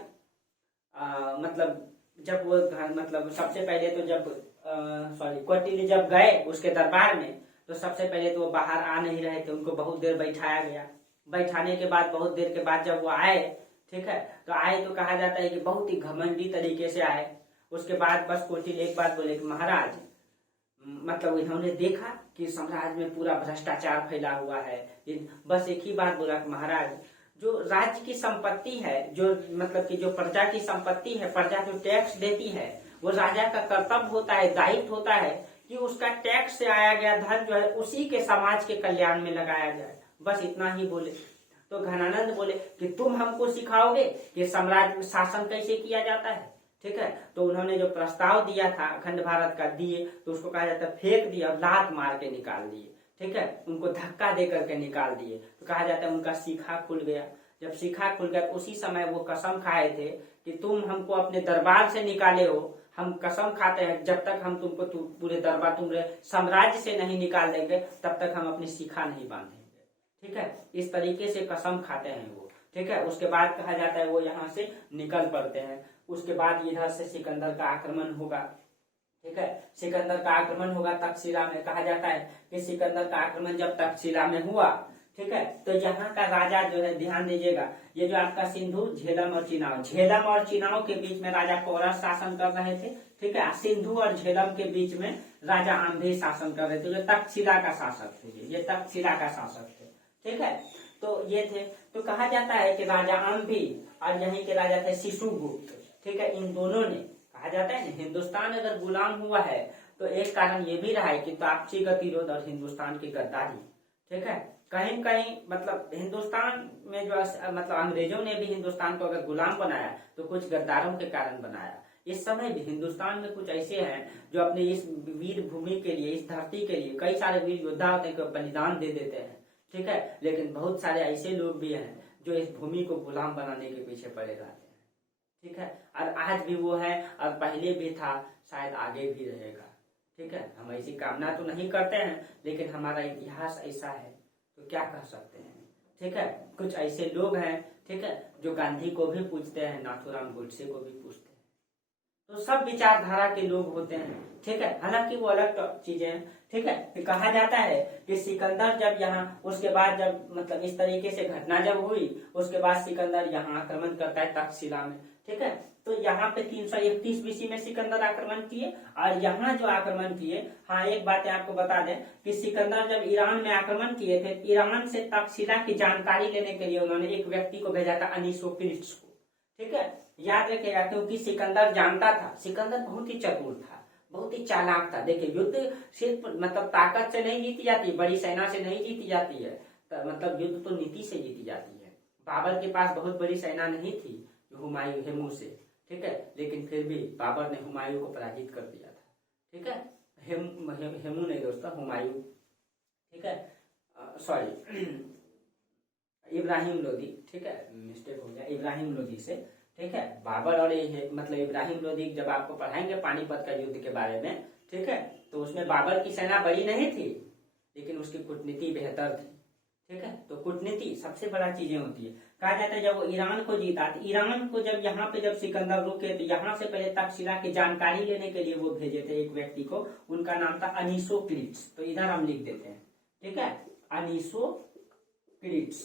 मतलब जब वो मतलब सबसे पहले तो जब कौटिल्य जब गए उसके दरबार में तो सबसे पहले तो वो बाहर आ नहीं रहे थे, उनको बहुत देर बैठाया गया। बैठाने के बाद बहुत देर के बाद जब वो आए, ठीक है, तो आए तो कहा जाता है कि बहुत ही घमंडी तरीके से आए। उसके बाद बस कौटिल्य एक बात बोले कि महाराज मतलब इन्होंने देखा कि साम्राज्य में पूरा भ्रष्टाचार फैला हुआ है, बस एक ही बात बोला कि महाराज जो राज्य की संपत्ति है, जो मतलब कि जो प्रजा की संपत्ति है, प्रजा जो टैक्स देती है, वो राजा का कर्तव्य होता है, दायित्व होता है कि उसका टैक्स से आया गया धन जो है उसी के समाज के कल्याण में लगाया जाए। बस इतना ही बोले। तो घनानंद बोले कि तुम हमको सिखाओगे कि साम्राज्य में शासन कैसे किया जाता है। ठीक है, तो उन्होंने जो प्रस्ताव दिया था अखंड भारत का दिए, तो उसको कहा जाता है फेंक दिया, लात मार के निकाल दिए। ठीक है, उनको धक्का दे करके निकाल दिए। तो कहा जाता है उनका सीखा खुल गया। जब सीखा खुल गया तो उसी समय वो कसम खाए थे कि तुम हमको अपने दरबार से निकाले हो, हम कसम खाते हैं जब तक हम तुमको पूरे दरबार तुम्हारे साम्राज्य से नहीं निकाल देंगे तब तक हम अपनी सीखा नहीं बांधेंगे। ठीक है, इस तरीके से कसम खाते हैं वो। ठीक है, उसके बाद कहा जाता है वो यहाँ से निकल पड़ते हैं। उसके बाद इधर से सिकंदर का आक्रमण होगा। ठीक है, सिकंदर का आक्रमण होगा तक्षशिला में। कहा जाता है कि सिकंदर का आक्रमण जब तक्षशिला में हुआ, ठीक है, तो यहाँ का राजा जो है, ध्यान दीजिएगा, ये जो आपका सिंधु, झेलम और चिनाव, झेलम और चिनाव के बीच में राजा पौरस शासन कर रहे थे। ठीक है, सिंधु और झेलम के बीच में राजा आम्भी शासन कर रहे थे, जो तक्षशिला का शासक थे। ये तक्षशिला का शासक थे। ठीक है, तो ये थे। तो कहा जाता है कि राजा आम्भी और यहीं के राजा थे शिशुगुप्त। ठीक है, इन दोनों ने, कहा जाता है हिंदुस्तान अगर गुलाम हुआ है तो एक कारण ये भी रहा है कि तापसी गतिरोध और हिंदुस्तान की गद्दारी। ठीक है, कहीं कहीं मतलब हिंदुस्तान में जो मतलब अंग्रेजों ने भी हिंदुस्तान को अगर गुलाम बनाया तो कुछ गद्दारों के कारण बनाया। इस समय भी हिंदुस्तान में कुछ ऐसे हैं जो अपने इस वीर भूमि के लिए, इस धरती के लिए, कई सारे वीर योद्धा होते हैं, बलिदान दे देते हैं। ठीक है, लेकिन बहुत सारे ऐसे लोग भी हैं जो इस भूमि को गुलाम बनाने के पीछे पड़े रहते हैं। ठीक है, और आज भी वो है और पहले भी था, शायद आगे भी रहेगा। ठीक है, हम ऐसी कामना तो नहीं करते हैं, लेकिन हमारा इतिहास ऐसा है तो क्या कर सकते हैं। ठीक है, कुछ ऐसे लोग हैं, ठीक है, जो गांधी को भी पूछते हैं, नाथूराम गोडसे को भी पूछते हैं। तो सब विचारधारा के लोग होते हैं। ठीक है, हालांकि वो अलग चीजें हैं। ठीक है, तो कहा जाता है कि सिकंदर जब यहाँ, उसके बाद जब मतलब इस तरीके से घटना जब हुई, उसके बाद सिकंदर यहाँ आक्रमण करता है तक्षशिला में। ठीक है, तो यहाँ पे 331 बीसी में सिकंदर आक्रमण किए और यहाँ जो आक्रमण किए, हाँ एक बात आपको बता दें कि सिकंदर जब ईरान में आक्रमण किए थे, ईरान से तक्षशिला की जानकारी लेने के लिए उन्होंने एक व्यक्ति को भेजा था, अनीसोक्लिट्स को। ठीक है, याद रखिएगा, क्योंकि सिकंदर जानता था, सिकंदर बहुत ही चतुर था, बहुत ही चालाक था। देखिए, युद्ध सिर्फ मतलब ताकत से नहीं जीती जाती, बड़ी सेना से नहीं जीती जाती है, मतलब युद्ध तो नीति से जीती जाती है। बाबर के पास बहुत बड़ी सेना नहीं थी, हुमायूं हेमू से। ठीक है, लेकिन फिर भी बाबर ने हुमायूं को पराजित कर दिया था। ठीक है, हेमू नहीं दोस्तों, हुमायूं। ठीक है, सॉरी इब्राहिम लोदी। ठीक है, मिस्टेक हो गया, इब्राहिम लोदी से। ठीक है, बाबर और मतलब इब्राहिम लोदी जब आपको पढ़ाएंगे पानीपत का युद्ध के बारे में, ठीक है, तो उसमें बाबर की सेना बड़ी नहीं थी, लेकिन उसकी कूटनीति बेहतर थी। ठीक है, तो कूटनीति सबसे बड़ा चीजें होती है। कहा जाता है जब वो ईरान को जीता, तो ईरान को जब यहाँ पे जब सिकंदर रुके तो यहाँ से पहले तक्षशिला की जानकारी लेने के लिए वो भेजे थे एक व्यक्ति को, उनका नाम था अनीसोक्लिट्स। तो इधर हम लिख देते हैं। ठीक है, अनीसोक्लिट्स,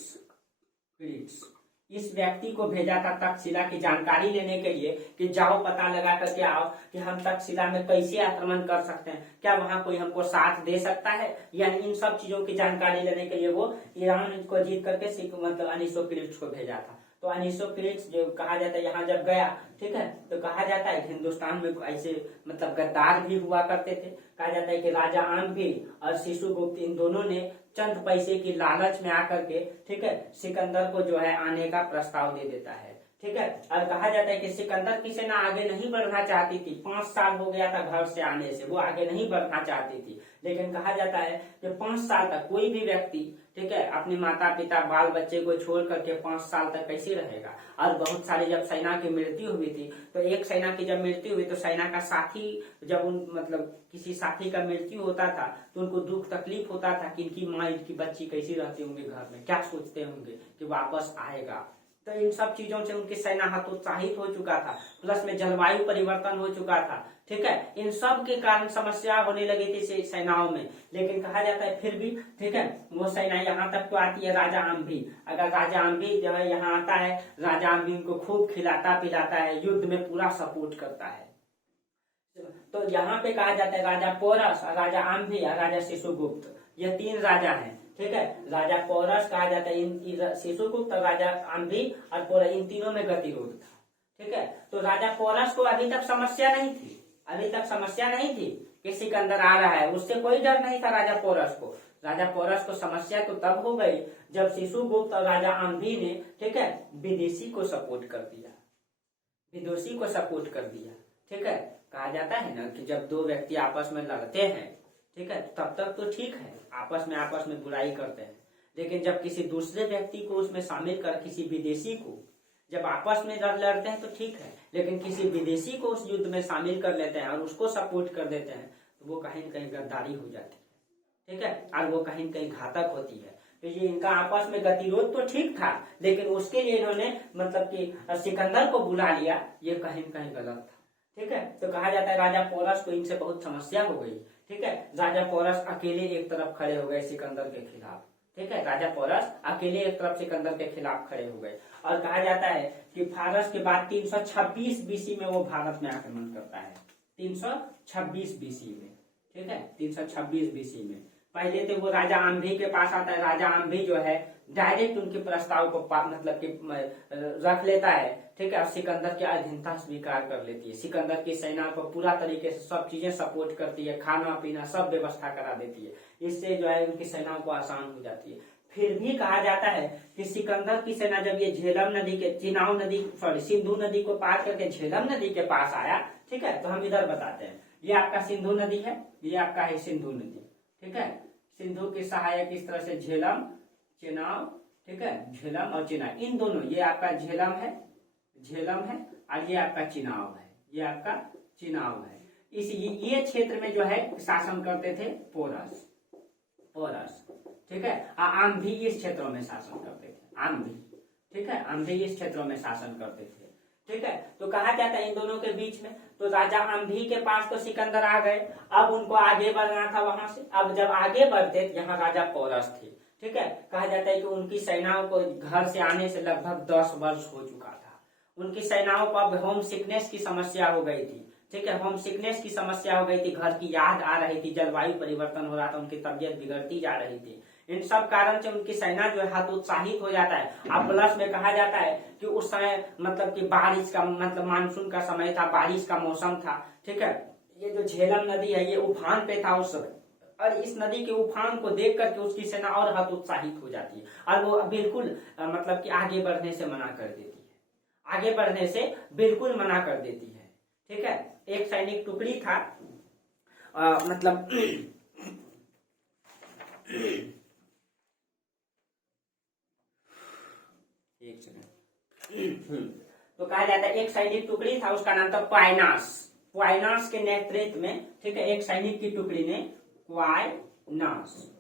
इस व्यक्ति को भेजा था तक्षशिला की जानकारी लेने के लिए कि जाओ पता लगा करके आओ कि हम तक्षशिला में कैसे आक्रमण कर सकते हैं, क्या वहां कोई हमको साथ दे सकता है। यानी इन सब चीजों की जानकारी लेने के लिए वो ईरान को जीत करके मतलब अनीसोक्लिट्स को भेजा था। तो अनीसोक्लिट्स जो कहा जाता है यहाँ जब गया, ठीक है, तो कहा जाता है हिंदुस्तान में ऐसे मतलब गद्दार भी हुआ करते थे। कहा जाता है कि राजा आम्भी और शिशुगुप्त इन दोनों ने चंद पैसे की लालच में आकर के, ठीक है, सिकंदर को जो है आने का प्रस्ताव दे देता है। ठीक है, और कहा जाता है कि सिकंदर की सेना आगे नहीं बढ़ना चाहती थी, 5 साल हो गया था घर से आने से, वो आगे नहीं बढ़ना चाहती थी। लेकिन कहा जाता है कि 5 साल तक कोई भी व्यक्ति, ठीक है, अपने माता पिता बाल बच्चे को छोड़ करके 5 साल तक कैसे रहेगा। और बहुत सारी जब सेना की मृत्यु हुई थी, तो एक सेना की जब मृत्यु हुई तो सेना का साथी, जब उन मतलब किसी साथी का मृत्यु होता था तो उनको दुख तकलीफ होता था कि इनकी माँ, इनकी बच्ची कैसी रहती होंगे घर में, क्या सोचते होंगे कि वापस आएगा। तो इन सब चीजों से उनकी सेना हतोत्साहित हो चुका था, प्लस में जलवायु परिवर्तन हो चुका था। ठीक है, इन सब के कारण समस्या होने लगी थी सेनाओं में। लेकिन कहा जाता है फिर भी, ठीक है, वो सेना यहाँ तक तो आती है राजा आम्भी। अगर राजा आम्भी जो है यहाँ आता है, राजा आम्भी उनको खूब खिलाता पिलाता है, युद्ध में पूरा सपोर्ट करता है। तो यहाँ पे कहा जाता है राजा पोरस, राजा आम्भी और राजा शिशुगुप्त, ये 3 राजा हैं। ठीक है। राजा पोरस कहा जाता है, इन शिशुगुप्त, राजा आंधी और पोरस, इन तीनों में गतिरोध था। ठीक है। तो राजा पोरस को अभी तक समस्या नहीं थी, अभी तक समस्या नहीं थी कि सिकंदर आ रहा है, उससे कोई डर नहीं था राजा पोरस को। राजा पोरस को समस्या तो तब हो गई जब शिशुगुप्त और राजा आंधी ने, ठीक है, विदेशी को सपोर्ट कर दिया, विदेशी को सपोर्ट कर दिया। ठीक है। कहा जाता है ना कि जब दो व्यक्ति आपस में लड़ते हैं, ठीक है, तब तक तो ठीक है, आपस में बुराई करते हैं, लेकिन जब किसी दूसरे व्यक्ति को उसमें शामिल कर, किसी विदेशी को जब आपस में लड़ते हैं तो ठीक है, लेकिन किसी विदेशी को उस युद्ध में शामिल कर लेते हैं और उसको सपोर्ट कर देते हैं तो वो कहीं न कहीं गद्दारी हो जाती है। ठीक है। और वो कहीं न कहीं घातक होती है। तो ये इनका आपस में गतिरोध तो ठीक था, लेकिन उसके लिए इन्होंने मतलब कि सिकंदर को बुला लिया, ये कहीं न कहीं गलत था। ठीक है। तो कहा जाता है राजा पोरस को इनसे बहुत समस्या हो गई। ठीक है। राजा पोरस अकेले एक तरफ खड़े हो गए सिकंदर के खिलाफ। ठीक है। राजा पोरस अकेले एक तरफ सिकंदर के खिलाफ खड़े हो गए और कहा जाता है कि फारस के बाद 326 बीसी में वो भारत में आक्रमण करता है, 326 बीसी में। ठीक है। 326 बीसी में पहले तो वो राजा आंधी के पास आता है। राजा आंधी जो है डायरेक्ट उनके प्रस्ताव को मतलब कि रख लेता है। ठीक है। और सिकंदर की अधीनता स्वीकार कर लेती है, सिकंदर की सेना को पूरा तरीके से सब चीजें सपोर्ट करती है, खाना पीना सब व्यवस्था करा देती है। इससे जो है उनकी सेना को आसान हो जाती है। फिर भी कहा जाता है कि सिकंदर की सेना जब ये झेलम नदी के सिंधु नदी को पार करके झेलम नदी के पास आया, ठीक है, तो हम इधर बताते हैं, ये आपका सिंधु नदी है, ये आपका है सिंधु नदी। ठीक है। सिंधु की सहायक इस तरह से झेलम, चेनाब, ठीक है, झेलम और चिनाब, इन दोनों, ये आपका झेलम है और ये आपका चिनाब है, ये आपका चिनाब है। इस ये क्षेत्र में जो है शासन करते थे पोरस। ठीक है। आंधी इस क्षेत्रों में शासन करते थे, आंधी। ठीक है। आंधी इस क्षेत्रों में शासन करते थे। ठीक है। तो कहा जाता है इन दोनों के बीच में, तो राजा आंधी के पास तो सिकंदर आ गए, अब उनको आगे बढ़ना था वहां से। अब जब आगे बढ़ते यहाँ राजा पोरस थे। ठीक है। कहा जाता है कि उनकी सेनाओं को घर से आने से लगभग 10 वर्ष हो चुका था। उनकी सेनाओं को अब होम सिकनेस की समस्या हो गई थी। ठीक है। होम सिकनेस की समस्या हो गई थी, घर की याद आ रही थी, जलवायु परिवर्तन हो रहा था, उनकी तबियत बिगड़ती जा रही थी। इन सब कारण से उनकी सेना जो है हतोत्साहित हो जाता है। अब प्लस में कहा जाता है कि उस समय मतलब कि बारिश का मतलब मानसून का समय था, बारिश का मौसम था। ठीक है। ये जो झेलम नदी है ये उफान पे था उस समय, और इस नदी के उफान को देख करके उसकी सेना और हतोत्साहित हो जाती है और वो बिल्कुल मतलब कि आगे बढ़ने से मना कर देती है, आगे बढ़ने से बिल्कुल मना कर देती है। ठीक है। एक सैनिक टुकड़ी था मतलब एक सेकंड। तो कहा जाता है एक सैनिक टुकड़ी था, उसका नाम था क्वाइनास के नेतृत्व में। ठीक है। एक सैनिक की टुकड़ी ने क्वाइनास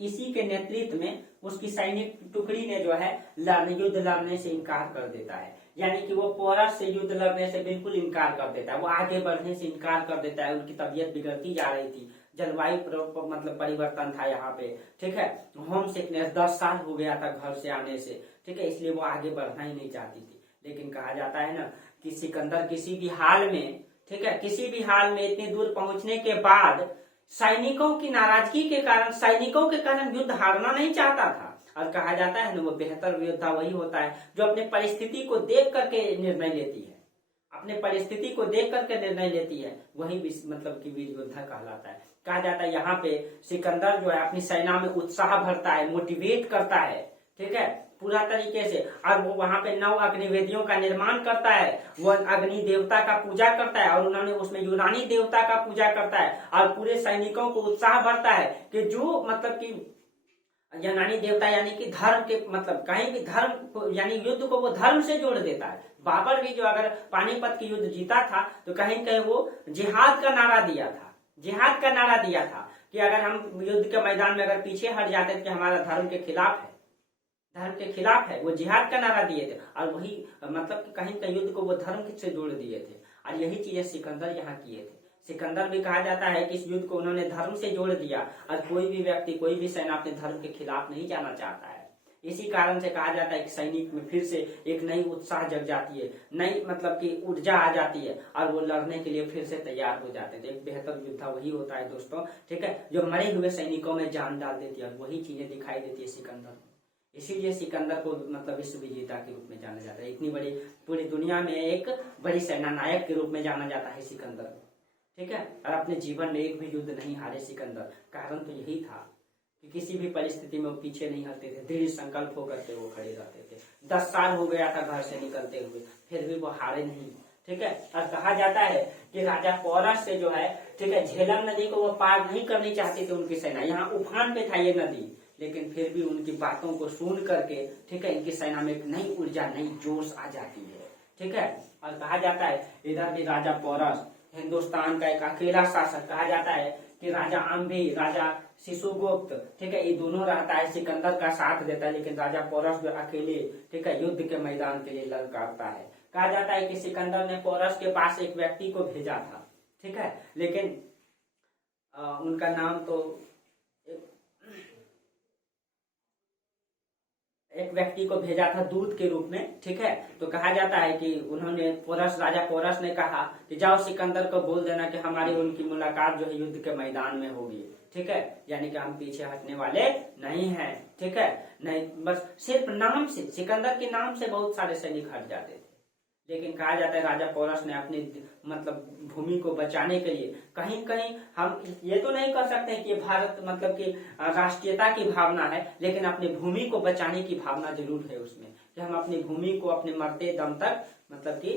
इसी के नेतृत्व में उसकी सैनिक टुकड़ी ने जो है युद्ध लड़ने से इनकार कर देता है, यानी कि वो पोरस से युद्ध लड़ने से बिल्कुल इनकार कर देता है, वो आगे बढ़ने से इनकार कर देता है। उनकी तबीयत बिगड़ती जा रही थी, जलवायु मतलब परिवर्तन था यहाँ पे। ठीक है। होम सिकनेस 10 साल हो गया था घर से आने से। ठीक है। इसलिए वो आगे बढ़ना ही नहीं चाहती थी। लेकिन कहा जाता है ना कि सिकंदर किसी भी हाल में, ठीक है, किसी भी हाल में इतनी दूर पहुंचने के बाद सैनिकों की नाराजगी के कारण, सैनिकों के कारण युद्ध हारना नहीं चाहता था। और कहा जाता है ना वो बेहतर योद्धा वही होता है जो अपने परिस्थिति को देख करके निर्णय लेती है, अपने परिस्थिति को देख करके निर्णय लेती है, वही मतलब कि वीर योद्धा कहलाता है। कहा जाता है यहाँ पे सिकंदर जो है अपनी सेना में उत्साह भरता है, मोटिवेट करता है। ठीक है। पूरा तरीके से, और वो वहां पे 9 अग्निवेदियों का निर्माण करता है, वो अग्नि देवता का पूजा करता है और उन्होंने उसमें यूनानी देवता का पूजा करता है और पूरे सैनिकों को उत्साह भरता है कि जो मतलब कि यूनानी देवता यानी कि धर्म के मतलब कहीं भी धर्म यानी युद्ध को वो धर्म से जोड़ देता है। बाबर भी जो अगर पानीपत की युद्ध जीता था तो कहीं न कहीं वो जिहाद का नारा दिया था, जिहाद का नारा दिया था कि अगर हम युद्ध के मैदान में अगर पीछे हट जाते कि हमारा धर्म के खिलाफ है, धर्म के खिलाफ है, वो जिहाद का नारा दिए थे और वही मतलब कि कहीं कहीं युद्ध को वो धर्म से जोड़ दिए थे। और यही चीजें सिकंदर यहाँ किए थे। सिकंदर भी कहा जाता है कि इस युद्ध को उन्होंने धर्म से जोड़ दिया और कोई भी व्यक्ति, कोई भी सेना अपने धर्म के खिलाफ नहीं जाना चाहता है। इसी कारण से कहा जाता है कि सैनिक में फिर से एक नई उत्साह जग जाती है, नई मतलब की ऊर्जा आ जाती है और वो लड़ने के लिए फिर से तैयार हो जाते हैं। एक बेहतर योद्धा वही होता है दोस्तों, ठीक है, जो मरे हुए सैनिकों में जान डाल देती है, और वही चीजें दिखाई देती है सिकंदर में। इसीलिए सिकंदर को मतलब विश्व विजेता के रूप में जाना जाता है। इतनी बड़ी पूरी दुनिया में एक बड़ी सेना नायक के रूप में जाना जाता है सिकंदर को, ठीक है। और अपने जीवन में एक भी युद्ध नहीं हारे सिकंदर। कारण तो यही था कि किसी भी परिस्थिति में वो पीछे नहीं हटते थे, दृढ़ संकल्प होकर के वो खड़े रहते थे। 10 साल हो गया था घर से निकलते हुए, फिर भी वो हारे नहीं, ठीक है। और कहा जाता है कि राजा पौरस से जो है, ठीक है, झेलम नदी को वो पार नहीं करनी चाहती थी उनकी सेना। यहाँ उफान पे था ये नदी, लेकिन फिर भी उनकी बातों को सुन करके, ठीक है, इनकी सेना में एक नई ऊर्जा, नई जोश आ जाती है, ठीक है। और कहा जाता है इधर भी राजा पौरस हिंदुस्तान का एक अकेला शासक, कहा जाता है कि राजा अम्बी, राजा शिशुगुप्त, ठीक है, ये दोनों रहता है, सिकंदर का साथ देता है, लेकिन राजा पौरस जो अकेले, ठीक है, युद्ध के मैदान के लिए ललकारता है। कहा जाता है कि सिकंदर ने पौरस के पास एक व्यक्ति को भेजा था, ठीक है, लेकिन उनका नाम तो एक व्यक्ति को भेजा था दूत के रूप में, ठीक है। तो कहा जाता है कि उन्होंने राजा पौरस ने कहा कि जाओ सिकंदर को बोल देना कि हमारी उनकी मुलाकात जो है युद्ध के मैदान में होगी, ठीक है, यानी कि हम पीछे हटने वाले नहीं हैं, ठीक है। नहीं, बस सिर्फ नाम से, सिकंदर के नाम से बहुत सारे सैनिक हट जाते थे। लेकिन कहा जाता है राजा पौरस ने अपनी मतलब भूमि को बचाने के लिए, कहीं कहीं हम ये तो नहीं कर सकते कि भारत मतलब कि राष्ट्रीयता की भावना है, लेकिन अपनी भूमि को बचाने की भावना जरूर है उसमें, कि हम अपनी भूमि को अपने मरते दम तक मतलब कि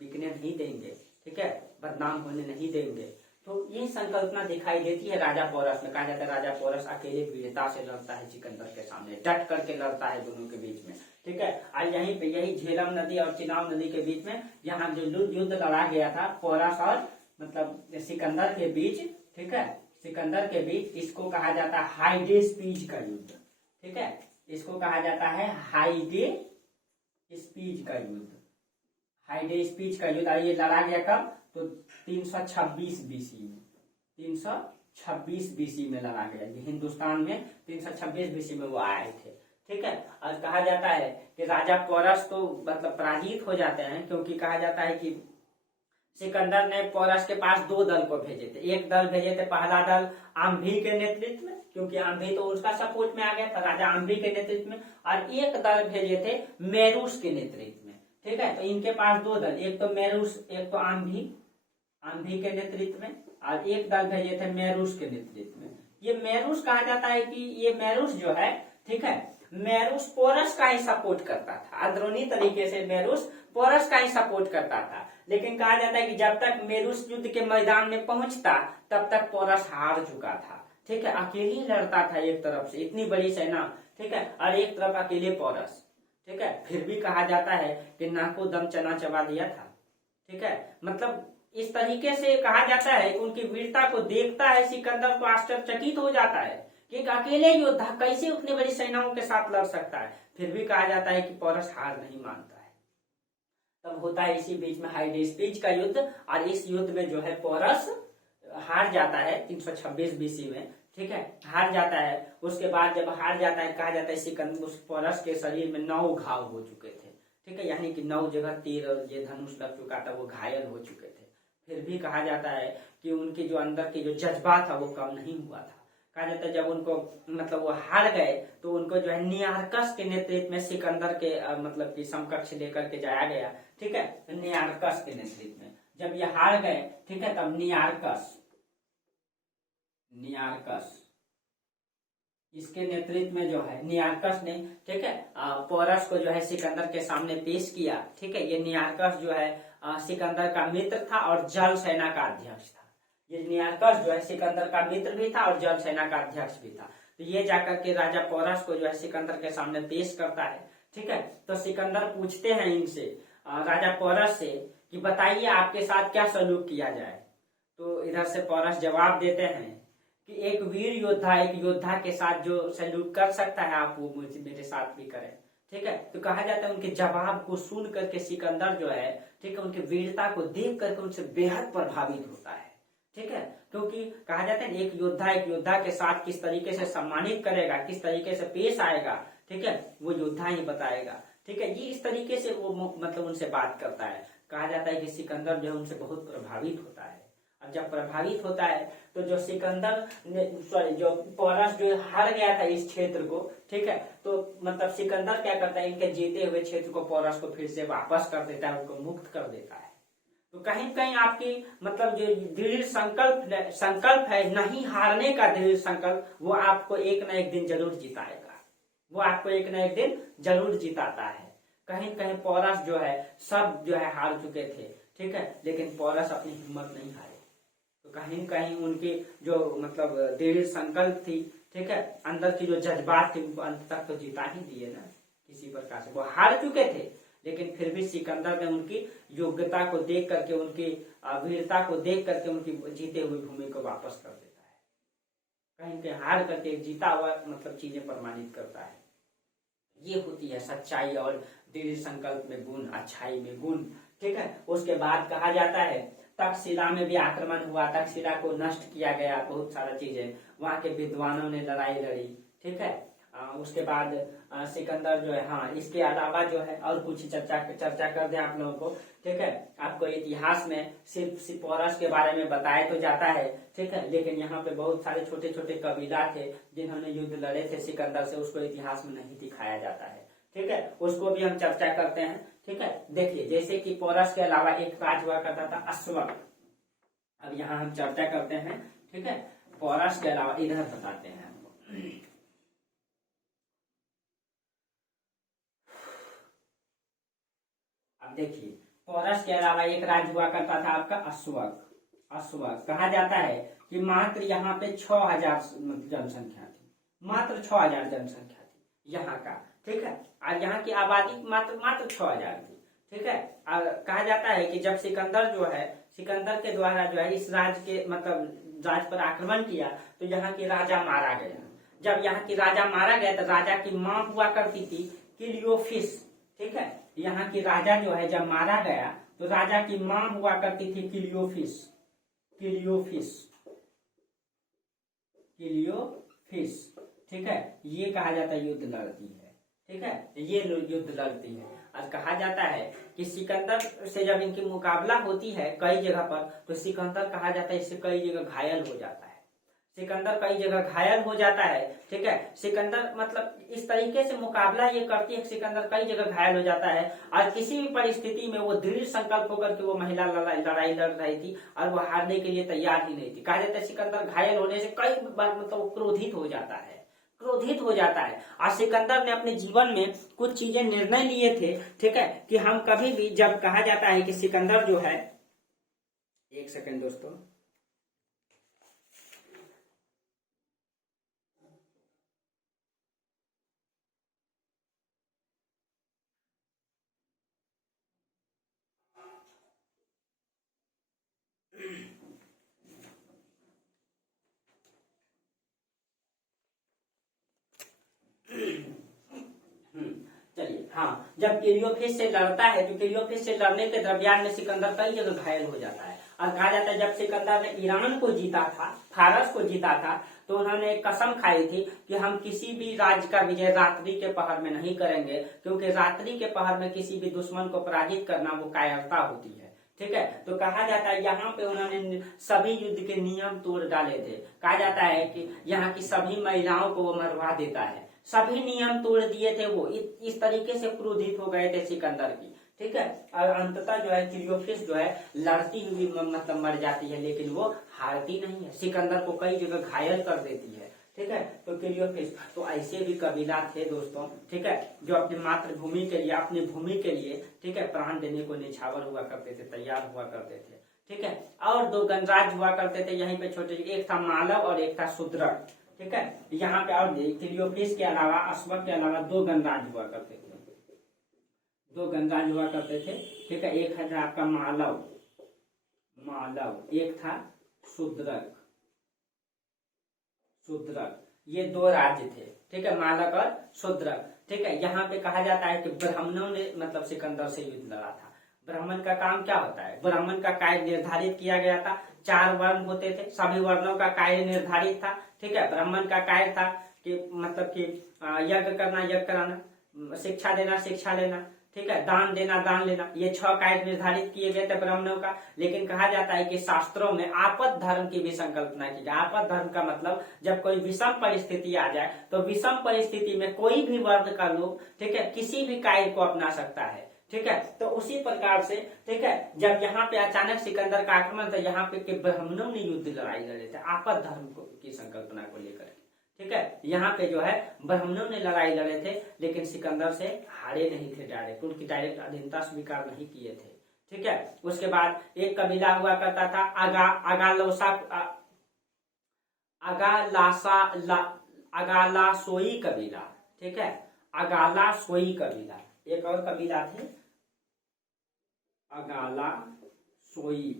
बिकने नहीं देंगे, ठीक है, बदनाम होने नहीं देंगे। तो ये संकल्पना दिखाई देती है राजा पौरस में। कहा जाता है राजा पौरस अकेले वीरता से लड़ता है सिकंदर के सामने, डट करके लड़ता है दोनों के बीच में, ठीक है। और यहीं पे यही झेलम नदी और चिनाब नदी के बीच में यहाँ जो युद्ध लड़ा गया था पौरस और मतलब सिकंदर के बीच, ठीक है, सिकंदर के बीच, इसको कहा जाता है हाइडेस्पीज का युद्ध, ठीक है, इसको कहा जाता है हाइडेस्पीज का युद्ध, हाइडेस्पीज का युद्ध। ये लड़ा गया कब? तो 326 बीसी में, 326 बीसी में लड़ा गया। हिंदुस्तान में 326 बीसी में वो आए थे, ठीक है। और कहा जाता है कि राजा पौरस तो मतलब पराजित हो जाते हैं, क्योंकि कहा जाता है कि सिकंदर ने पौरस के पास 2 दल को भेजे थे। एक दल भेजे थे, पहला दल आम्भी के नेतृत्व में, क्योंकि आम्भी तो उसका सपोर्ट में आ गया था, राजा आम्भी के नेतृत्व में, और एक दल भेजे थे मेरूस के नेतृत्व में, ठीक है। तो इनके पास 2 दल, एक तो मेरूस, एक तो आम्भी के नेतृत्व में, और एक दल भेजे थे मेरूस के नेतृत्व में। ये मेरूस कहा जाता है कि ये मेरूस जो है, ठीक है, मेरूस पौरस का ही सपोर्ट करता था, अंदरूनी तरीके से मेरूस पौरस का ही सपोर्ट करता था। लेकिन कहा जाता है कि जब तक मेरूस युद्ध के मैदान में पहुंचता तब तक पौरस हार चुका था, ठीक है, अकेले लड़ता था एक तरफ से, इतनी बड़ी सेना, ठीक है, और एक तरफ अकेले पौरस, ठीक है। फिर भी कहा जाता है कि नाको दम चना चबा दिया था, ठीक है। मतलब इस तरीके से कहा जाता है कि उनकी वीरता को देखता है सिकंदर तो आश्चर्यचकित हो जाता है कि एक अकेले योद्धा कैसे उतनी बड़ी सेनाओं के साथ लड़ सकता है। फिर भी कहा जाता है कि पौरस हार नहीं मानता है। तब होता है इसी बीच में हाइडेस्पीज का युद्ध, और इस युद्ध में जो है पौरस हार जाता है 326 बीसी में, ठीक है, हार जाता है। उसके बाद जब हार जाता है, कहा जाता है सिकंदर, उस पौरस के शरीर में 9 घाव हो चुके थे, ठीक है, यानी कि 9 जगह तीर और ये धनुष लग चुका था, वो घायल हो चुके थे। फिर भी कहा जाता है कि उनके जो अंदर के जो जज्बा था वो कम नहीं हुआ था। कहा जाता है जब उनको मतलब वो हार गए तो उनको जो है नियारकस के नेतृत्व में सिकंदर के मतलब की समकक्ष लेकर के जाया गया, ठीक है, नियारकस के नेतृत्व में। जब ये हार गए, ठीक है, तब नियारकस इसके नेतृत्व में जो है नियारकस ने, ठीक है, पौरस को जो है सिकंदर के सामने पेश किया, ठीक है। ये नियारकस जो है सिकंदर का मित्र था और जल सेना का अध्यक्ष था। ये नियारकस जो है सिकंदर का मित्र भी था और जल सेना का अध्यक्ष भी था। तो ये जाकर के राजा पौरस को जो है सिकंदर के सामने पेश करता है, ठीक है। तो सिकंदर पूछते हैं इनसे, राजा पौरस से, कि बताइए आपके साथ क्या सलूक किया जाए। तो इधर से पौरस जवाब देते हैं कि एक वीर योद्धा एक योद्धा के साथ जो सलूक कर सकता है आप वो मुझे मेरे साथ भी करें, ठीक है। तो कहा जाता है उनके जवाब को सुन करके सिकंदर जो है, ठीक है, उनकी वीरता को देख करके उनसे बेहद प्रभावित होता है, ठीक है। क्योंकि कहा जाता है एक योद्धा के साथ किस तरीके से सम्मानित करेगा, किस तरीके से पेश आएगा, ठीक है, वो योद्धा ही बताएगा। ठीक है, ये इस तरीके से वो मतलब उनसे बात करता है। कहा जाता है कि सिकंदर जो है उनसे बहुत प्रभावित होता है। अब जब प्रभावित होता है तो जो सिकंदर ने सॉरी जो पोरस जो हार गया था इस क्षेत्र को, ठीक है, तो मतलब सिकंदर क्या करता है, इनके जीते हुए क्षेत्र को पोरस को फिर से वापस कर देता है, उनको मुक्त कर देता है। तो कहीं कहीं आपकी मतलब जो दृढ़ संकल्प है नहीं हारने का दृढ़ संकल्प, वो आपको एक न एक दिन जरूर जिताएगा, वो आपको एक न एक दिन जरूर जिताता है। कहीं कहीं पोरस जो है सब जो है हार चुके थे, ठीक है, लेकिन पोरस अपनी हिम्मत नहीं हारे। तो कहीं कहीं उनकी जो मतलब दृढ़ संकल्प थी, ठीक है, अंदर की जो जज्बात थी, उनको अंत तक तो जिता ही दिए ना किसी प्रकार से। वो हार चुके थे लेकिन फिर भी सिकंदर ने उनकी योग्यता को देख करके, उनकी वीरता को देख करके उनकी जीते हुई भूमि को वापस कर देता है। कहीं कहीं हार करके जीता हुआ मतलब चीजें प्रमाणित करता है। ये होती है सच्चाई और दृढ़ संकल्प में गुण, अच्छाई में गुण। ठीक है, उसके बाद कहा जाता है तक्षशिला में भी आक्रमण हुआ, तक्षशिला को नष्ट किया गया, बहुत सारा चीजें, वहां के विद्वानों ने लड़ाई लड़ी। ठीक है, उसके बाद सिकंदर जो है, हाँ इसके अलावा जो है और कुछ चर्चा कर दें आप लोगों को। ठीक है, आपको इतिहास में सिर्फ पोरस के बारे में बताया तो जाता है, ठीक है, लेकिन यहाँ पे बहुत सारे छोटे छोटे कबीला थे जिन्होंने युद्ध लड़े थे सिकंदर से, उसको इतिहास में नहीं दिखाया जाता है। ठीक है, उसको भी हम चर्चा करते हैं। ठीक है, देखिए जैसे कि पोरस के अलावा एक राज हुआ करता था अश्वक। अब यहाँ हम चर्चा करते हैं। ठीक है, पोरस के अलावा इधर बताते हैं हमको। अब देखिए पोरस के अलावा एक राज्य हुआ करता था आपका अश्वक। अश्वक कहा जाता है कि मात्र यहाँ पे 6000 जनसंख्या थी, मात्र 6000 जनसंख्या थी यहाँ का। ठीक है, और यहाँ की आबादी मात्र 6000 थी। ठीक है, और कहा जाता है कि जब सिकंदर जो है, सिकंदर के द्वारा जो है इस राज्य के मतलब राज्य पर आक्रमण किया तो यहाँ की राजा मारा गया। जब यहाँ की राजा मारा गया तो राजा की माँ हुआ करती थी क्लियोफिस। ठीक है, यहाँ की राजा जो है जब मारा गया तो राजा की माँ हुआ करती थी क्लियोफिस। क्लियोफिस, क्लियोफिस। ठीक है, ये कहा जाता है युद्ध लड़ती है। ठीक है, ये युद्ध लड़ती है। और कहा जाता है कि सिकंदर से जब इनकी मुकाबला होती है कई जगह पर, तो सिकंदर कहा जाता है इससे कई जगह घायल हो जाता है। सिकंदर कई जगह घायल हो जाता है। ठीक है, सिकंदर मतलब इस तरीके से मुकाबला ये करती है, सिकंदर कई जगह घायल हो जाता है और किसी भी परिस्थिति में वो दृढ़ संकल्प होकर के वो महिला लड़ाई लड़ रही थी और वो हारने के लिए तैयार ही नहीं थी। कहा जाता है सिकंदर घायल होने से कई बार मतलब क्रोधित हो जाता है, क्रोधित हो जाता है। और सिकंदर ने अपने जीवन में कुछ चीजें निर्णय लिए थे। ठीक है, कि हम कभी भी, जब कहा जाता है कि सिकंदर जो है, एक सेकंड दोस्तों, चलिए, हाँ, जब क्लियोफिस से लड़ता है तो क्लियोफिस से लड़ने के दरमियान में सिकंदर कई जगह घायल हो जाता है। और कहा जाता है जब सिकंदर ने ईरान को जीता था, फारस को जीता था, तो उन्होंने एक कसम खाई थी कि हम किसी भी राज्य का विजय रात्रि के पहर में नहीं करेंगे, क्योंकि रात्रि के पहर में किसी भी दुश्मन को पराजित करना वो कायरता होती है। ठीक है, तो कहा जाता है यहाँ पे उन्होंने सभी युद्ध के नियम तोड़ डाले थे। कहा जाता है कि यहाँ की सभी महिलाओं को वो मरवा देता है, सभी नियम तोड़ दिए थे वो। इस तरीके से क्रोधित हो गए थे सिकंदर की। ठीक है, और अंततः जो है क्लियोफिस जो है लड़ती हुई मतलब मर जाती है, लेकिन वो हारती नहीं है, सिकंदर को कई जगह घायल कर देती है। ठीक है, तो क्लियोफिस, तो ऐसे भी कबीला थे दोस्तों, ठीक है, जो अपनी मातृभूमि के लिए, अपनी भूमि के लिए, ठीक है, प्राण देने को निछावर हुआ करते थे, तैयार हुआ करते थे। ठीक है, और दो गणराज्य हुआ करते थे यहीं पे छोटे, एक था मालव और एक था शूद्रक। ठीक है, यहाँ पे और क्लियोफिस के अलावा, अश्वक के अलावा दो गणराज्य हुआ करते थे, दो गणराज्य हुआ करते थे। ठीक है, एक है आपका मालव, एक था शूद्रक। ये दो राज्य थे। ठीक है, मालव और शूद्रक। ठीक है, यहाँ पे कहा जाता है कि ब्राह्मणों ने मतलब सिकंदर से युद्ध लड़ा था। ब्राह्मण का काम क्या होता है? ब्राह्मण का कार्य निर्धारित किया गया था, 4 वर्ण होते थे, सभी वर्णों का कार्य निर्धारित था। ठीक है, ब्राह्मण का कार्य था कि मतलब कि यज्ञ करना यज्ञ कराना, शिक्षा देना शिक्षा लेना, ठीक है, दान देना दान लेना, ये 6 कायद निर्धारित किए गए थे ब्राह्मणों का। लेकिन कहा जाता है कि शास्त्रों में आपद धर्म की भी संकल्पना की जाए। आपद धर्म का मतलब जब कोई विषम परिस्थिति आ जाए तो विषम परिस्थिति में कोई भी वर्ग का लोग, ठीक है, किसी भी कायद को अपना सकता है, ठीक है। तो उसी प्रकार से, ठीक है, जब यहाँ पे अचानक सिकंदर का आक्रमण था, यहाँ पे के ब्राह्मणों ने युद्ध लड़ाई लड़े थे आपद धर्म की संकल्पना को लेकर, ठीक है। यहाँ पे जो है ब्राह्मणों ने लड़ाई लड़े थे, लेकिन सिकंदर से हारे नहीं थे डायरेक्ट, उनकी डायरेक्ट अधीनता स्वीकार नहीं किए थे, ठीक है। उसके बाद एक कबीला हुआ करता था अगालासोई कबीला, ठीक है, अगालासोई कबीला। एक और कबीला थे अगालासोई,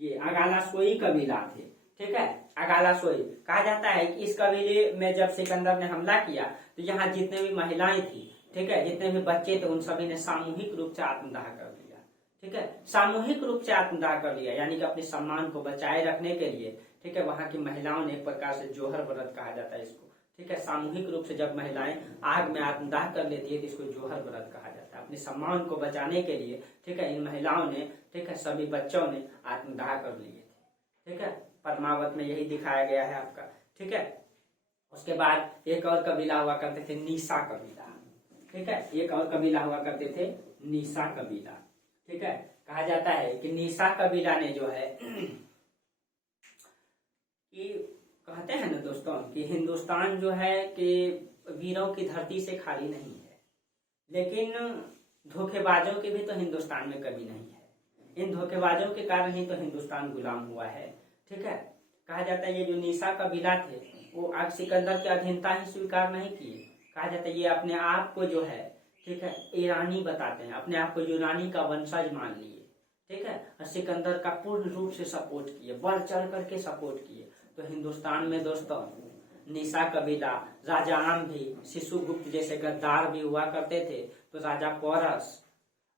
ये अगालासोई कबीला थे, ठीक है। अगालासोई कहा जाता है कि इस कबीले में जब सिकंदर ने हमला किया तो यहाँ जितने भी महिलाएं थी, ठीक है, जितने भी बच्चे थे, उन सभी ने सामूहिक रूप से आत्मदाह कर लिया, ठीक है, सामूहिक रूप से आत्मदाह कर लिया, यानी कि अपने सम्मान को बचाए रखने के लिए, ठीक है, वहां की महिलाओं ने एक प्रकार से जोहर व्रत कहा जाता है इसको, ठीक है, सामूहिक रूप से जब महिलाएं आग में आत्मदाह कर लेती है तो इसको जोहर व्रत कहा जाता है। अपने सम्मान को बचाने के लिए, ठीक है, इन महिलाओं ने, ठीक है, सभी बच्चों ने आत्मदाह कर लिए थे, ठीक है। पद्मावत में यही दिखाया गया है आपका, ठीक है। उसके बाद एक और कबीला हुआ करते थे नीसा कबीला, ठीक है, एक और कबीला हुआ करते थे नीसा कबीला, ठीक है। कहा जाता है कि नीसा कबीला ने जो है कि कहते हैं ना दोस्तों कि हिंदुस्तान जो है कि वीरों की धरती से खाली नहीं है, लेकिन धोखेबाजों की भी तो हिंदुस्तान में कमी नहीं है। इन धोखेबाजों के कारण ही तो हिंदुस्तान गुलाम हुआ है, ठीक है। कहा जाता है ये जो नीसा कबीला थे वो आज सिकंदर की अधीनता ही स्वीकार नहीं किए। कहा जाता है ये अपने आप को जो है, ठीक है, ईरानी बताते हैं, अपने आप को यूनानी का वंशज मान लिए, ठीक है, और सिकंदर का पूर्ण रूप से सपोर्ट किए, बढ़ चढ़ करके सपोर्ट किए। तो हिंदुस्तान में दोस्तों नीसा कबीला, राजा आम भी, शिशुगुप्त जैसे गद्दार भी हुआ करते थे। तो राजा पोरस,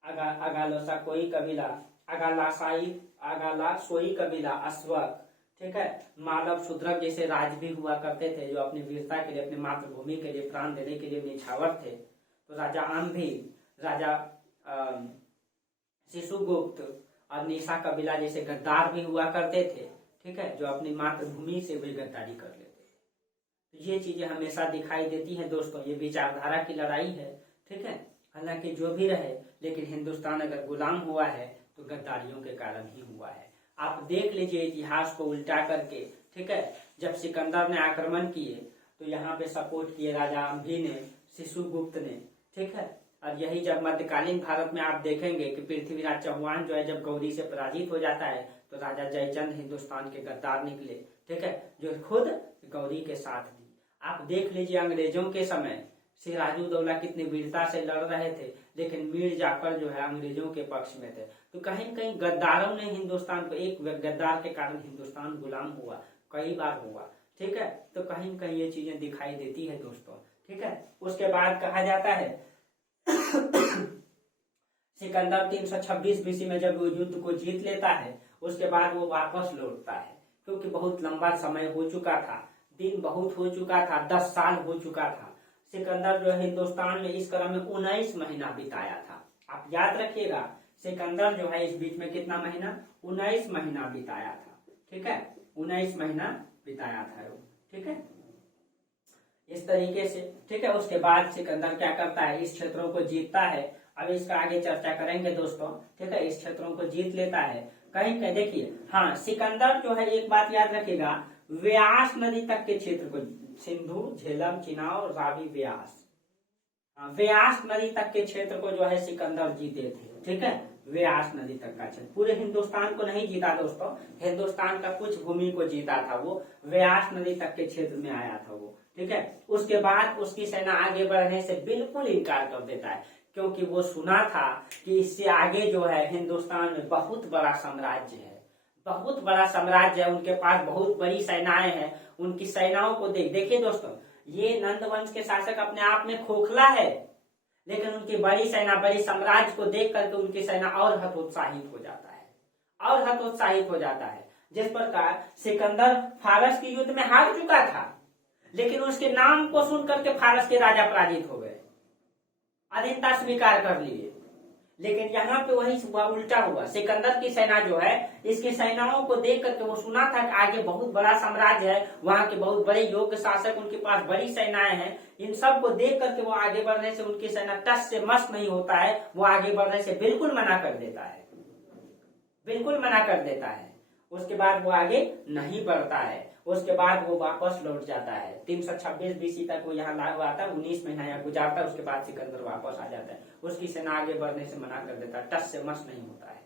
अगालासोई कबीला, अगालासोई कबीला, अश्वक, ठीक है, मालव शूद्रक जैसे राज भी हुआ करते थे जो अपनी वीरता के लिए, अपनी मातृभूमि के लिए प्राण देने के लिए निछावर थे। तो राजा आम भी, राजा शिशुगुप्त और नीसा कबीला जैसे गद्दार भी हुआ करते थे, ठीक है, जो अपनी मातृभूमि से भी गद्दारी कर लेते थे। तो ये चीजें हमेशा दिखाई देती हैं दोस्तों, ये विचारधारा की लड़ाई है, ठीक है। हालांकि जो भी रहे, लेकिन हिंदुस्तान अगर गुलाम हुआ है तो गद्दारियों के कारण ही हुआ है। आप देख लीजिए इतिहास को उल्टा करके, ठीक है, जब सिकंदर ने आक्रमण किए तो यहाँ पे सपोर्ट किए राजा अम्भी ने, शिशुगुप्त ने, ठीक है। और यही जब मध्यकालीन भारत में आप देखेंगे कि पृथ्वीराज चौहान जो है जब गौरी से पराजित हो जाता है तो राजा जयचंद हिंदुस्तान के गद्दार निकले, ठीक है, जो खुद गौरी के साथ दी। आप देख लीजिए अंग्रेजों के समय सिराजुद्दौला कितनी वीरता से लड़ रहे थे, लेकिन मीर जाफर जो है अंग्रेजों के पक्ष में थे। तो कहीं कहीं गद्दारों ने हिंदुस्तान को, एक गद्दार के कारण हिंदुस्तान गुलाम हुआ, कई बार हुआ, ठीक है। तो कहीं कहीं ये चीजें दिखाई देती है दोस्तों, ठीक है। उसके बाद कहा जाता है सिकंदर 326 बीसी में जब वो युद्ध को जीत लेता है, उसके बाद वो वापस लौटता है, क्योंकि बहुत लंबा समय हो चुका था, दिन बहुत हो चुका था, 10 साल हो चुका था। सिकंदर जो हिंदुस्तान में इस क्रम में 19 महीना बिताया था। आप याद रखिएगा, सिकंदर जो है इस बीच में कितना महीना, 19 महीना बिताया था, ठीक है, 19 महीना बिताया था, ठीक है, इस तरीके से, ठीक है। उसके बाद सिकंदर क्या करता है, इस क्षेत्रों को जीतता है। अब इसका आगे चर्चा करेंगे दोस्तों, ठीक है। इस क्षेत्रों को जीत लेता है, कहीं कहीं देखिए, हाँ, सिकंदर जो है एक बात याद रखिएगा, व्यास नदी तक के क्षेत्र को, सिंधु, झेलम, चिनाब, रावी, व्यास, व्यास नदी तक के क्षेत्र को जो है सिकंदर जीते थे, ठीक है। व्यास नदी तक का क्षेत्र, पूरे हिंदुस्तान को नहीं जीता दोस्तों, हिंदुस्तान का कुछ भूमि को जीता था वो, व्यास नदी तक के क्षेत्र में आया था वो, ठीक है। उसके बाद उसकी सेना आगे बढ़ने से बिल्कुल इनकार कर देता है, क्योंकि वो सुना था कि इससे आगे जो है हिंदुस्तान में बहुत बड़ा साम्राज्य है, बहुत बड़ा साम्राज्य है, उनके पास बहुत बड़ी सेनाएं हैं। उनकी सेनाओं को देखिए दोस्तों, ये नंद वंश के शासक अपने आप में खोखला है, लेकिन उनकी बड़ी सेना, बड़ी साम्राज्य को देख करके उनकी सेना और हतोत्साहित हो जाता है, और हतोत्साहित हो जाता है। जिस प्रकार सिकंदर फारस के युद्ध में हार चुका था, लेकिन उसके नाम को सुन करके फारस के राजा पराजित हो गए, अधीनता स्वीकार कर लिए। लेकिन यहाँ पे वही उल्टा हुआ। सिकंदर की सेना जो है, इसकी सेनाओं को देख करके वो सुना था कि आगे बहुत बड़ा साम्राज्य है, वहां के बहुत बड़े योग्य शासक, उनके पास बड़ी सेनाएं हैं। इन सब को देख करके वो आगे बढ़ने से, उनकी सेना टस से मस नहीं होता है, वो आगे बढ़ने से बिल्कुल मना कर देता है, बिल्कुल मना कर देता है। उसके बाद वो आगे नहीं बढ़ता है, उसके बाद वो वापस लौट जाता है। 326 बीसी तक वो यहाँ ला हुआ था, 19 महीना यहाँ गुजारता है। उसके बाद सिकंदर वापस आ जाता है, उसकी सेना आगे बढ़ने से मना कर देता है, टस से मस नहीं होता है।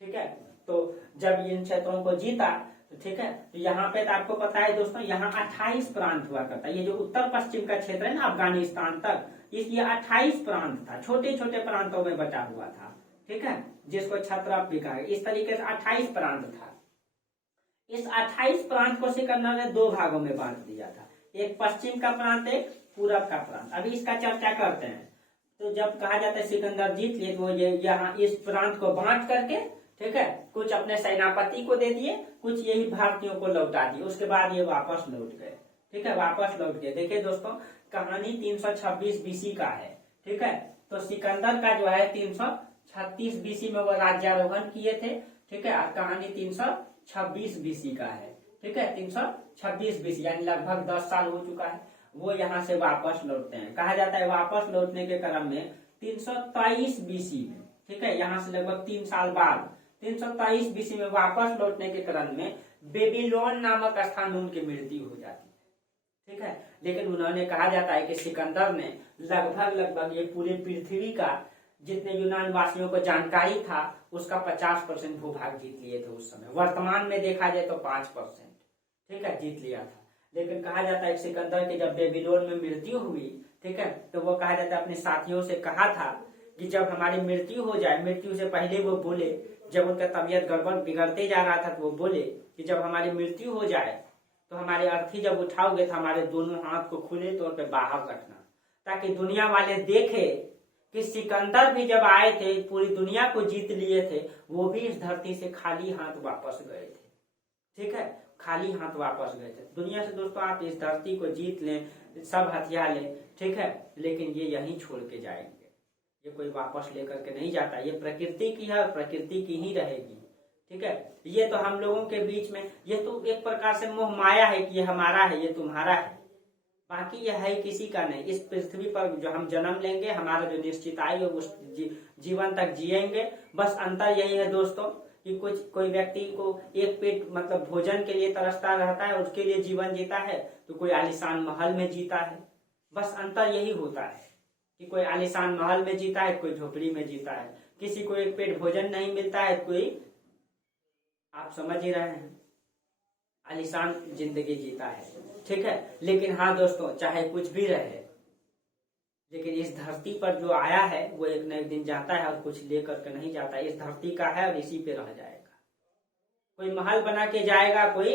ठीक है, तो जब इन क्षेत्रों को जीता, तो ठीक है, तो यहाँ पे तो आपको पता है दोस्तों, यहाँ 28 प्रांत हुआ करता है। ये जो उत्तर पश्चिम का क्षेत्र है ना, अफगानिस्तान तक, ये 28 प्रांत था, छोटे छोटे प्रांतों में बटा हुआ था। ठीक है, जिसको क्षत्रप भी कहा, इस तरीके से 28 प्रांत था। इस 28 प्रांत को सिकंदर ने 2 भागों में बांट दिया था, एक पश्चिम का प्रांत, एक पूरब का प्रांत। अभी इसका चर्चा करते हैं। तो जब कहा जाता है सिकंदर जीत लिए, तो ये यहाँ इस प्रांत को बांट करके, ठीक है, कुछ अपने सेनापति को दे दिए, कुछ यही भारतीयों को लौटा दिए। उसके बाद ये वापस लौट गए। ठीक है, वापस लौट गए। देखिए दोस्तों, कहानी 326 बीसी का है। ठीक है, तो सिकंदर का जो है 336 बीसी में वो राज्यारोहण किए थे। ठीक है, और कहानी 326 बीसी का है। ठीक है, 326 बीसी, यानी लगभग 10 साल हो चुका है। वो यहाँ से वापस लौटते हैं। कहा जाता है वापस लौटने के क्रम में 323 बीसी में, ठीक है, यहाँ से लगभग 3 साल बाद 323 बीसी में वापस लौटने के क्रम में बेबीलोन नामक स्थान में उनकी मृत्यु हो जाती है। ठीक है, लेकिन उन्होंने, कहा जाता है कि सिकंदर ने लगभग ये पूरी पृथ्वी का जितने यूनान वासियों को जानकारी था उसका 50% भूभाग जीत लिए थे उस समय। वर्तमान में देखा जाए तो 5%, ठीक है, जीत लिया था। लेकिन कहा जाता है सिकंदर की जब बेबीलोन में मृत्यु हुई, ठीक है, तो वो कहा जाता है अपने साथियों से कहा था कि जब हमारी मृत्यु हो जाए, मृत्यु से पहले वो बोले, जब उनका तबीयत गड़बड़ बिगड़ते जा रहा था, तो वो बोले कि जब हमारी मृत्यु हो जाए तो हमारे अर्थी जब उठाओगे तो हमारे दोनों हाथ को खुले तौर पे बाहर रखना, ताकि दुनिया वाले देखे कि सिकंदर भी जब आए थे, पूरी दुनिया को जीत लिए थे, वो भी इस धरती से खाली हाथ वापस गए थे। ठीक है, खाली हाथ वापस गए थे दुनिया से। दोस्तों, आप इस धरती को जीत लें, सब हथियार लें, ठीक है, लेकिन ये यहीं छोड़ के जाएंगे, ये कोई वापस लेकर के नहीं जाता। ये प्रकृति की है, प्रकृति की ही रहेगी। ठीक है, ये तो हम लोगों के बीच में, ये तो एक प्रकार से मोह माया है कि ये हमारा है, ये तुम्हारा है, बाकी यह है किसी का नहीं। इस पृथ्वी पर जो हम जन्म लेंगे, हमारा जो निश्चित आयु उस जीवन तक जिएंगे। बस अंतर यही है दोस्तों कि कोई व्यक्ति को एक पेट मतलब भोजन के लिए तरसता रहता है, उसके लिए जीवन जीता है, तो कोई आलीशान महल में जीता है। बस अंतर यही होता है कि कोई आलीशान महल में जीता है, कोई झोपड़ी में जीता है। किसी को एक पेट भोजन नहीं मिलता है, कोई, आप समझ ही रहे हैं, आलीशान जिंदगी जीता है। ठीक है, लेकिन हाँ दोस्तों, चाहे कुछ भी रहे, लेकिन इस धरती पर जो आया है वो एक न एक दिन जाता है और कुछ लेकर के नहीं जाता। इस धरती का है और इसी पे रह जाएगा। कोई महल बना के जाएगा, कोई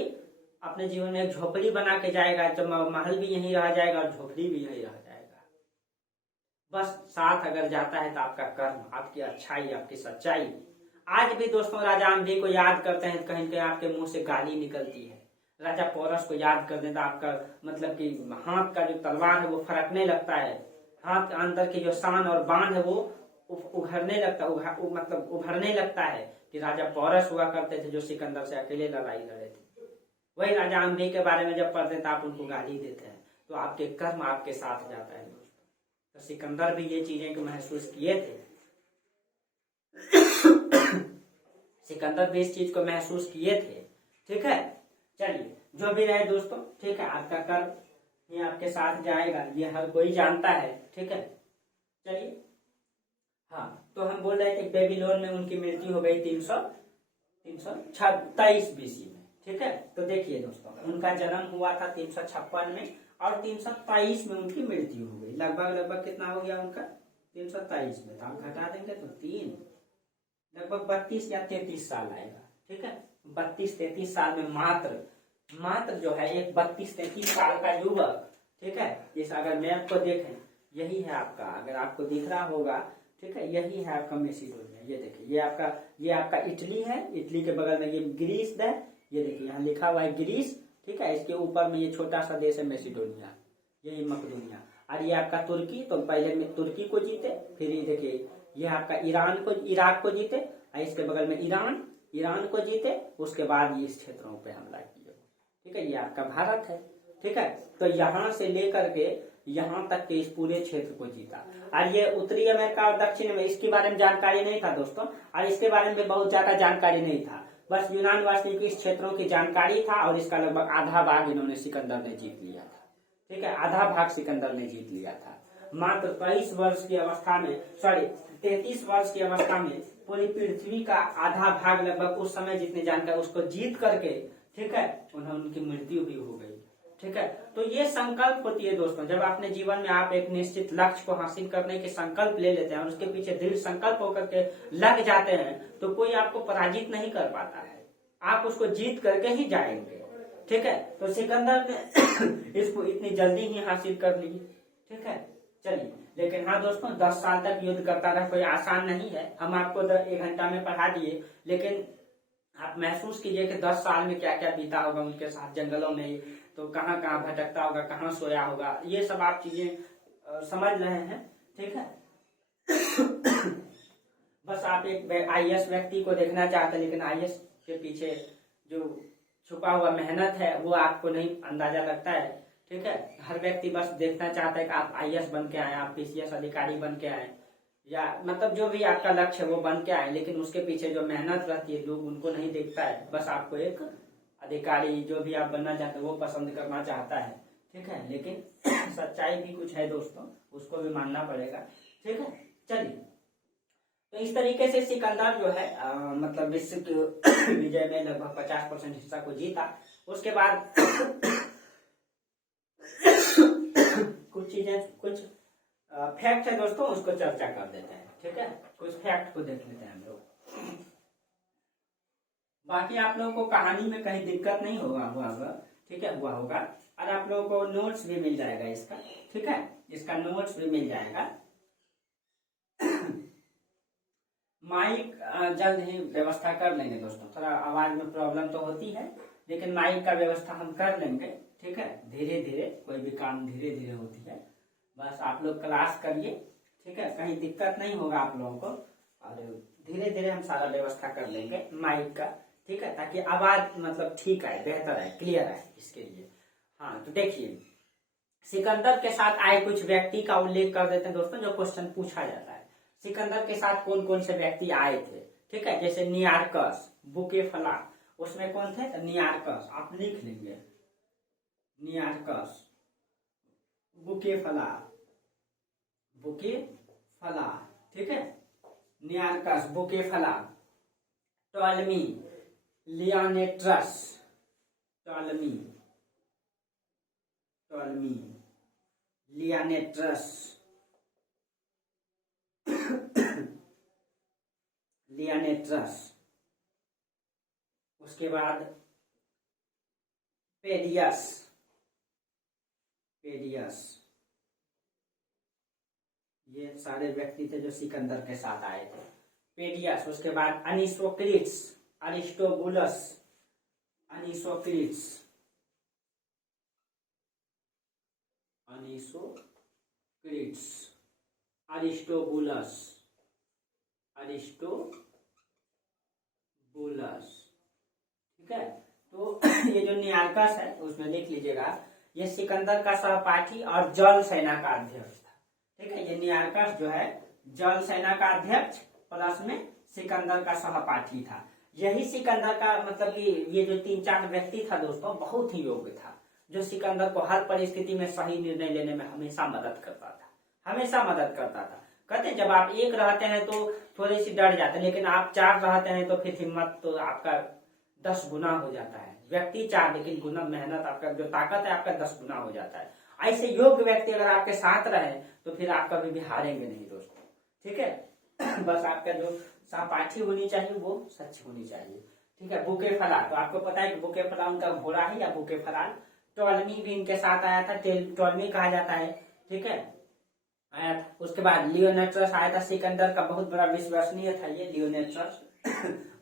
अपने जीवन में एक झोपड़ी बना के जाएगा, तो महल भी यहीं रह जाएगा और झोपड़ी भी यहीं रह जाएगा। बस साथ अगर जाता है तो आपका कर्म, आपकी अच्छाई, आपकी सच्चाई। आज भी दोस्तों राजा आंधी को याद करते हैं, कहीं कहीं आपके मुंह से गाली निकलती है। राजा पोरस को याद कर देता, आपका मतलब कि हाथ का जो तलवार है वो फरकने लगता है, हाथ के अंदर की जो शान और बाण है वो उभरने लगता, मतलब उभरने लगता है कि राजा पोरस हुआ करते थे जो सिकंदर से अकेले लड़ाई लड़े थे। वही राजा आंधी के बारे में जब पढ़ते हैं तो आप उनको गाली देते हैं, तो आपके कर्म आपके साथ जाता है दोस्तों। तो सिकंदर भी ये चीजें को महसूस किए थे, सिकंदर भी इस चीज को महसूस किए थे। ठीक है, चलिए जो भी रहे दोस्तों, ठीक है, आपका कर्म ये आपके साथ जाएगा, ये हर कोई जानता है। ठीक है, चलिए, हाँ, तो हम बोल रहे थे बेबीलोन में उनकी मृत्यु हो गई 327 बीसी में। ठीक है, तो देखिए दोस्तों, उनका जन्म हुआ था 356 में और 323 में उनकी मृत्यु हो गई। लगभग कितना हो गया उनका, 323 में, तो आप घटा देंगे तो 3, लगभग 32 या 33 साल आएगा। ठीक है, 32-33 साल में मात्र जो है एक 32-33 साल का युवक, ठीक है, इस अगर मैप को देखें, यही है आपका, अगर आपको दिख रहा होगा, ठीक है, यही है आपका मैसिडोनिया। ये देखिए, ये आपका इटली है, इटली के बगल में ये ग्रीस है, ये देखिए यहाँ लिखा हुआ है ग्रीस। ठीक है। इसके ऊपर में ये छोटा सा देश है मैसिडोनिया, यही मकदूनिया। और ये आपका तुर्की, तो पहले में तुर्की को जीते, फिर ये देखिए ये आपका इराक को जीते, और इसके बगल में ईरान को जीते, उसके बाद ये इस क्षेत्रों पे हमला किए। ठीक है, ये आपका भारत है। ठीक है, तो यहाँ से लेकर के यहाँ तक के इस पूरे क्षेत्र को जीता। और ये उत्तरी अमेरिका और दक्षिण में इसके बारे में जानकारी नहीं था दोस्तों, और इसके बारे में बहुत ज्यादा जानकारी नहीं था। बस यूनान वासियों की इस क्षेत्रों की जानकारी था, और इसका लगभग आधा भाग इन्होंने सिकंदर ने जीत लिया था। ठीक है, आधा भाग सिकंदर ने जीत लिया था। मात्र 23 वर्ष की अवस्था में, 33 वर्ष की अवस्था में पूरी पृथ्वी का आधा भाग लगभग उस समय जितने जानकारी उसको जीत करके, ठीक है, उनकी मृत्यु भी हो गई। ठीक है, तो ये संकल्प होती है दोस्तों, जब अपने जीवन में आप एक निश्चित लक्ष्य को हासिल करने के संकल्प ले लेते हैं और उसके पीछे दृढ़ संकल्प होकर के लग जाते हैं, तो कोई आपको पराजित नहीं कर पाता है, आप उसको जीत करके ही जाएंगे। ठीक है, तो सिकंदर ने इसको इतनी जल्दी ही हासिल कर ली। ठीक है, चलिए, लेकिन हाँ दोस्तों, 10 साल तक युद्ध करता रहा, कोई आसान नहीं है। हम आपको 1 घंटा में पढ़ा दिए, लेकिन आप महसूस कीजिए कि 10 साल में क्या क्या बीता होगा उनके साथ जंगलों में, तो कहाँ कहाँ भटकता होगा, कहाँ सोया होगा, ये सब आप चीजें समझ रहे हैं। ठीक है, बस आप एक IAS व्यक्ति को देखना चाहते हैं, लेकिन IAS के पीछे जो छुपा हुआ मेहनत है वो आपको नहीं अंदाजा लगता है। ठीक है, हर व्यक्ति बस देखना चाहता है कि आप IAS बन के आए, आप PCS अधिकारी बन के आए, या मतलब जो भी आपका लक्ष्य है वो बन के आए, लेकिन उसके पीछे जो मेहनत रहती है लोग उनको नहीं देखता है। बस आपको एक अधिकारी जो भी आप बनना चाहते हैं वो पसंद करना चाहता है। ठीक है, लेकिन सच्चाई भी कुछ है दोस्तों, उसको भी मानना पड़ेगा। ठीक है, चलिए, तो इस तरीके से सिकंदर जो है मतलब विश्व के विजय में लगभग 50% हिस्सा को जीता। उसके बाद कुछ चीजें, कुछ फैक्ट है दोस्तों, उसको चर्चा कर देते हैं। ठीक है, कुछ फैक्ट को देख लेते हैं हम लोग। बाकी आप लोगों को कहानी में कहीं दिक्कत नहीं होगा। ठीक है, हुआ होगा, और आप लोगों को नोट्स भी मिल जाएगा इसका। ठीक है, इसका नोट्स भी मिल जाएगा। माइक जल्द ही व्यवस्था कर लेंगे दोस्तों, थोड़ा आवाज में प्रॉब्लम तो होती है, लेकिन माइक का व्यवस्था हम कर लेंगे। ठीक है, धीरे धीरे, कोई भी काम धीरे धीरे होती है, बस आप लोग क्लास करिए। ठीक है, कहीं दिक्कत नहीं होगा आप लोगों को, और धीरे धीरे हम सारा व्यवस्था कर लेंगे माइक का। ठीक है, ताकि आवाज मतलब ठीक आए, बेहतर आए, क्लियर आए इसके लिए। हाँ, तो देखिए, सिकंदर के साथ आए कुछ व्यक्ति का उल्लेख कर देते हैं दोस्तों, जो क्वेश्चन पूछा जाता है। सिकंदर के साथ कौन कौन से व्यक्ति आए थे? ठीक है, जैसे नियारकस, बुकेफला, उसमें कौन थे? नियारकस, आप लिख लेंगे, नियारकस, बुकेफला, ठीक है, नियारकस, बुकेफला, टॉलमी, लियानेट्रस, लियानेट्रस, उसके बाद पेडियस, ये सारे व्यक्ति थे जो सिकंदर के साथ आए थे। पेडियस, उसके बाद अनिसोक्रिट्स, अरिस्टोबुलस, अरिस्टोबुलस। ठीक है, तो ये जो नियारकस है उसमें लिख लीजिएगा, ये सिकंदर का सहपाठी और जल सेना का अध्यक्ष था। ठीक है, ये नियारकस जो है जल सेना का अध्यक्ष प्लस में सिकंदर का सहपाठी था। यही सिकंदर का मतलब कि ये जो 3-4 व्यक्ति था दोस्तों, बहुत ही योग्य था, जो सिकंदर को हर परिस्थिति में सही निर्णय लेने में हमेशा मदद करता था। कहते जब आप एक रहते हैं तो थोड़ी सी डर जाते हैं, लेकिन आप 4 रहते हैं तो फिर हिम्मत तो आपका 10 गुना हो जाता है। व्यक्ति 4, लेकिन गुना मेहनत, आपका जो ताकत है आपका 10 गुना हो जाता है। ऐसे योग्य व्यक्ति अगर आपके साथ रहे तो फिर आप कभी भी हारेंगे नहीं दोस्तों। ठीक है, बस आपका जो सहपाठी होनी चाहिए वो सच होनी चाहिए। ठीक है, बुकेफला, तो आपको पता है कि बुकेफला उनका घोड़ा है या बुकेफलाल। टॉलमी भी इनके साथ आया था, टॉलमी कहा जाता है। ठीक है, आया था। उसके बाद लियोनेट्रस आया था, सिकंदर का बहुत बड़ा विश्वसनीय था ये लियोनेट्रस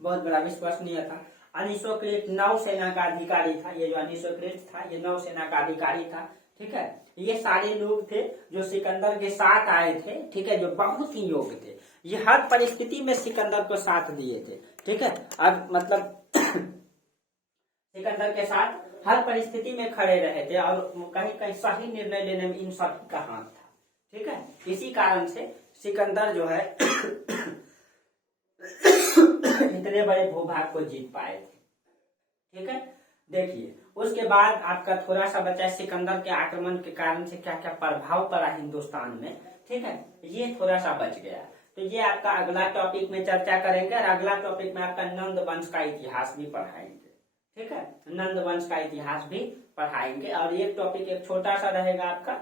बहुत बड़ा विश्वसनीय था। अनिसोक्लिट नौसेना का अधिकारी था। ये जो अनिसोक्लिट था ये नौसेना का अधिकारी था। ठीक है, ये सारे लोग थे जो सिकंदर के साथ आए थे। ठीक है, जो बहुत ही योग्य थे, ये हर परिस्थिति में सिकंदर को साथ दिए थे। ठीक है, अब मतलब सिकंदर के साथ हर परिस्थिति में खड़े रहे थे और कहीं कहीं सही निर्णय लेने में इन सब का हाथ था। ठीक है, इसी कारण से सिकंदर जो है इतने बड़े भूभाग को जीत पाए थे। ठीक है, देखिए उसके बाद आपका थोड़ा सा बचा सिकंदर के आक्रमण के कारण से क्या क्या प्रभाव पड़ा हिंदुस्तान में। ठीक है, ये थोड़ा सा बच गया, तो ये आपका अगला टॉपिक में चर्चा करेंगे। और अगला टॉपिक में आपका नंद वंश का इतिहास भी पढ़ाएंगे। ठीक है, नंद वंश का इतिहास भी पढ़ाएंगे। और ये टॉपिक एक छोटा सा रहेगा आपका,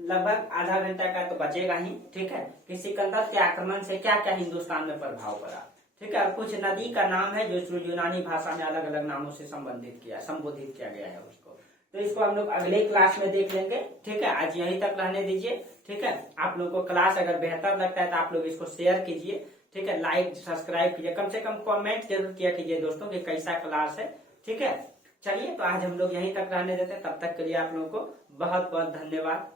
लगभग आधा घंटा का तो बचेगा ही। ठीक है, कि सिकंदर के आक्रमण से क्या क्या हिंदुस्तान में प्रभाव पड़ा। ठीक है, कुछ नदी का नाम है जो यूनानी भाषा में अलग अलग नामों से संबोधित किया गया है उसको, तो इसको हम लोग अगले क्लास में देख लेंगे। ठीक है, आज यहीं तक रहने दीजिए। ठीक है, आप लोग को क्लास अगर बेहतर लगता है तो आप लोग इसको शेयर कीजिए। ठीक है, लाइक सब्सक्राइब कीजिए, कम से कम कमेंट जरूर किया कीजिए दोस्तों कि कैसा क्लास है। ठीक है, चलिए तो आज हम लोग यहीं तक रहने देते हैं। तब तक के लिए आप लोगों को बहुत बहुत धन्यवाद।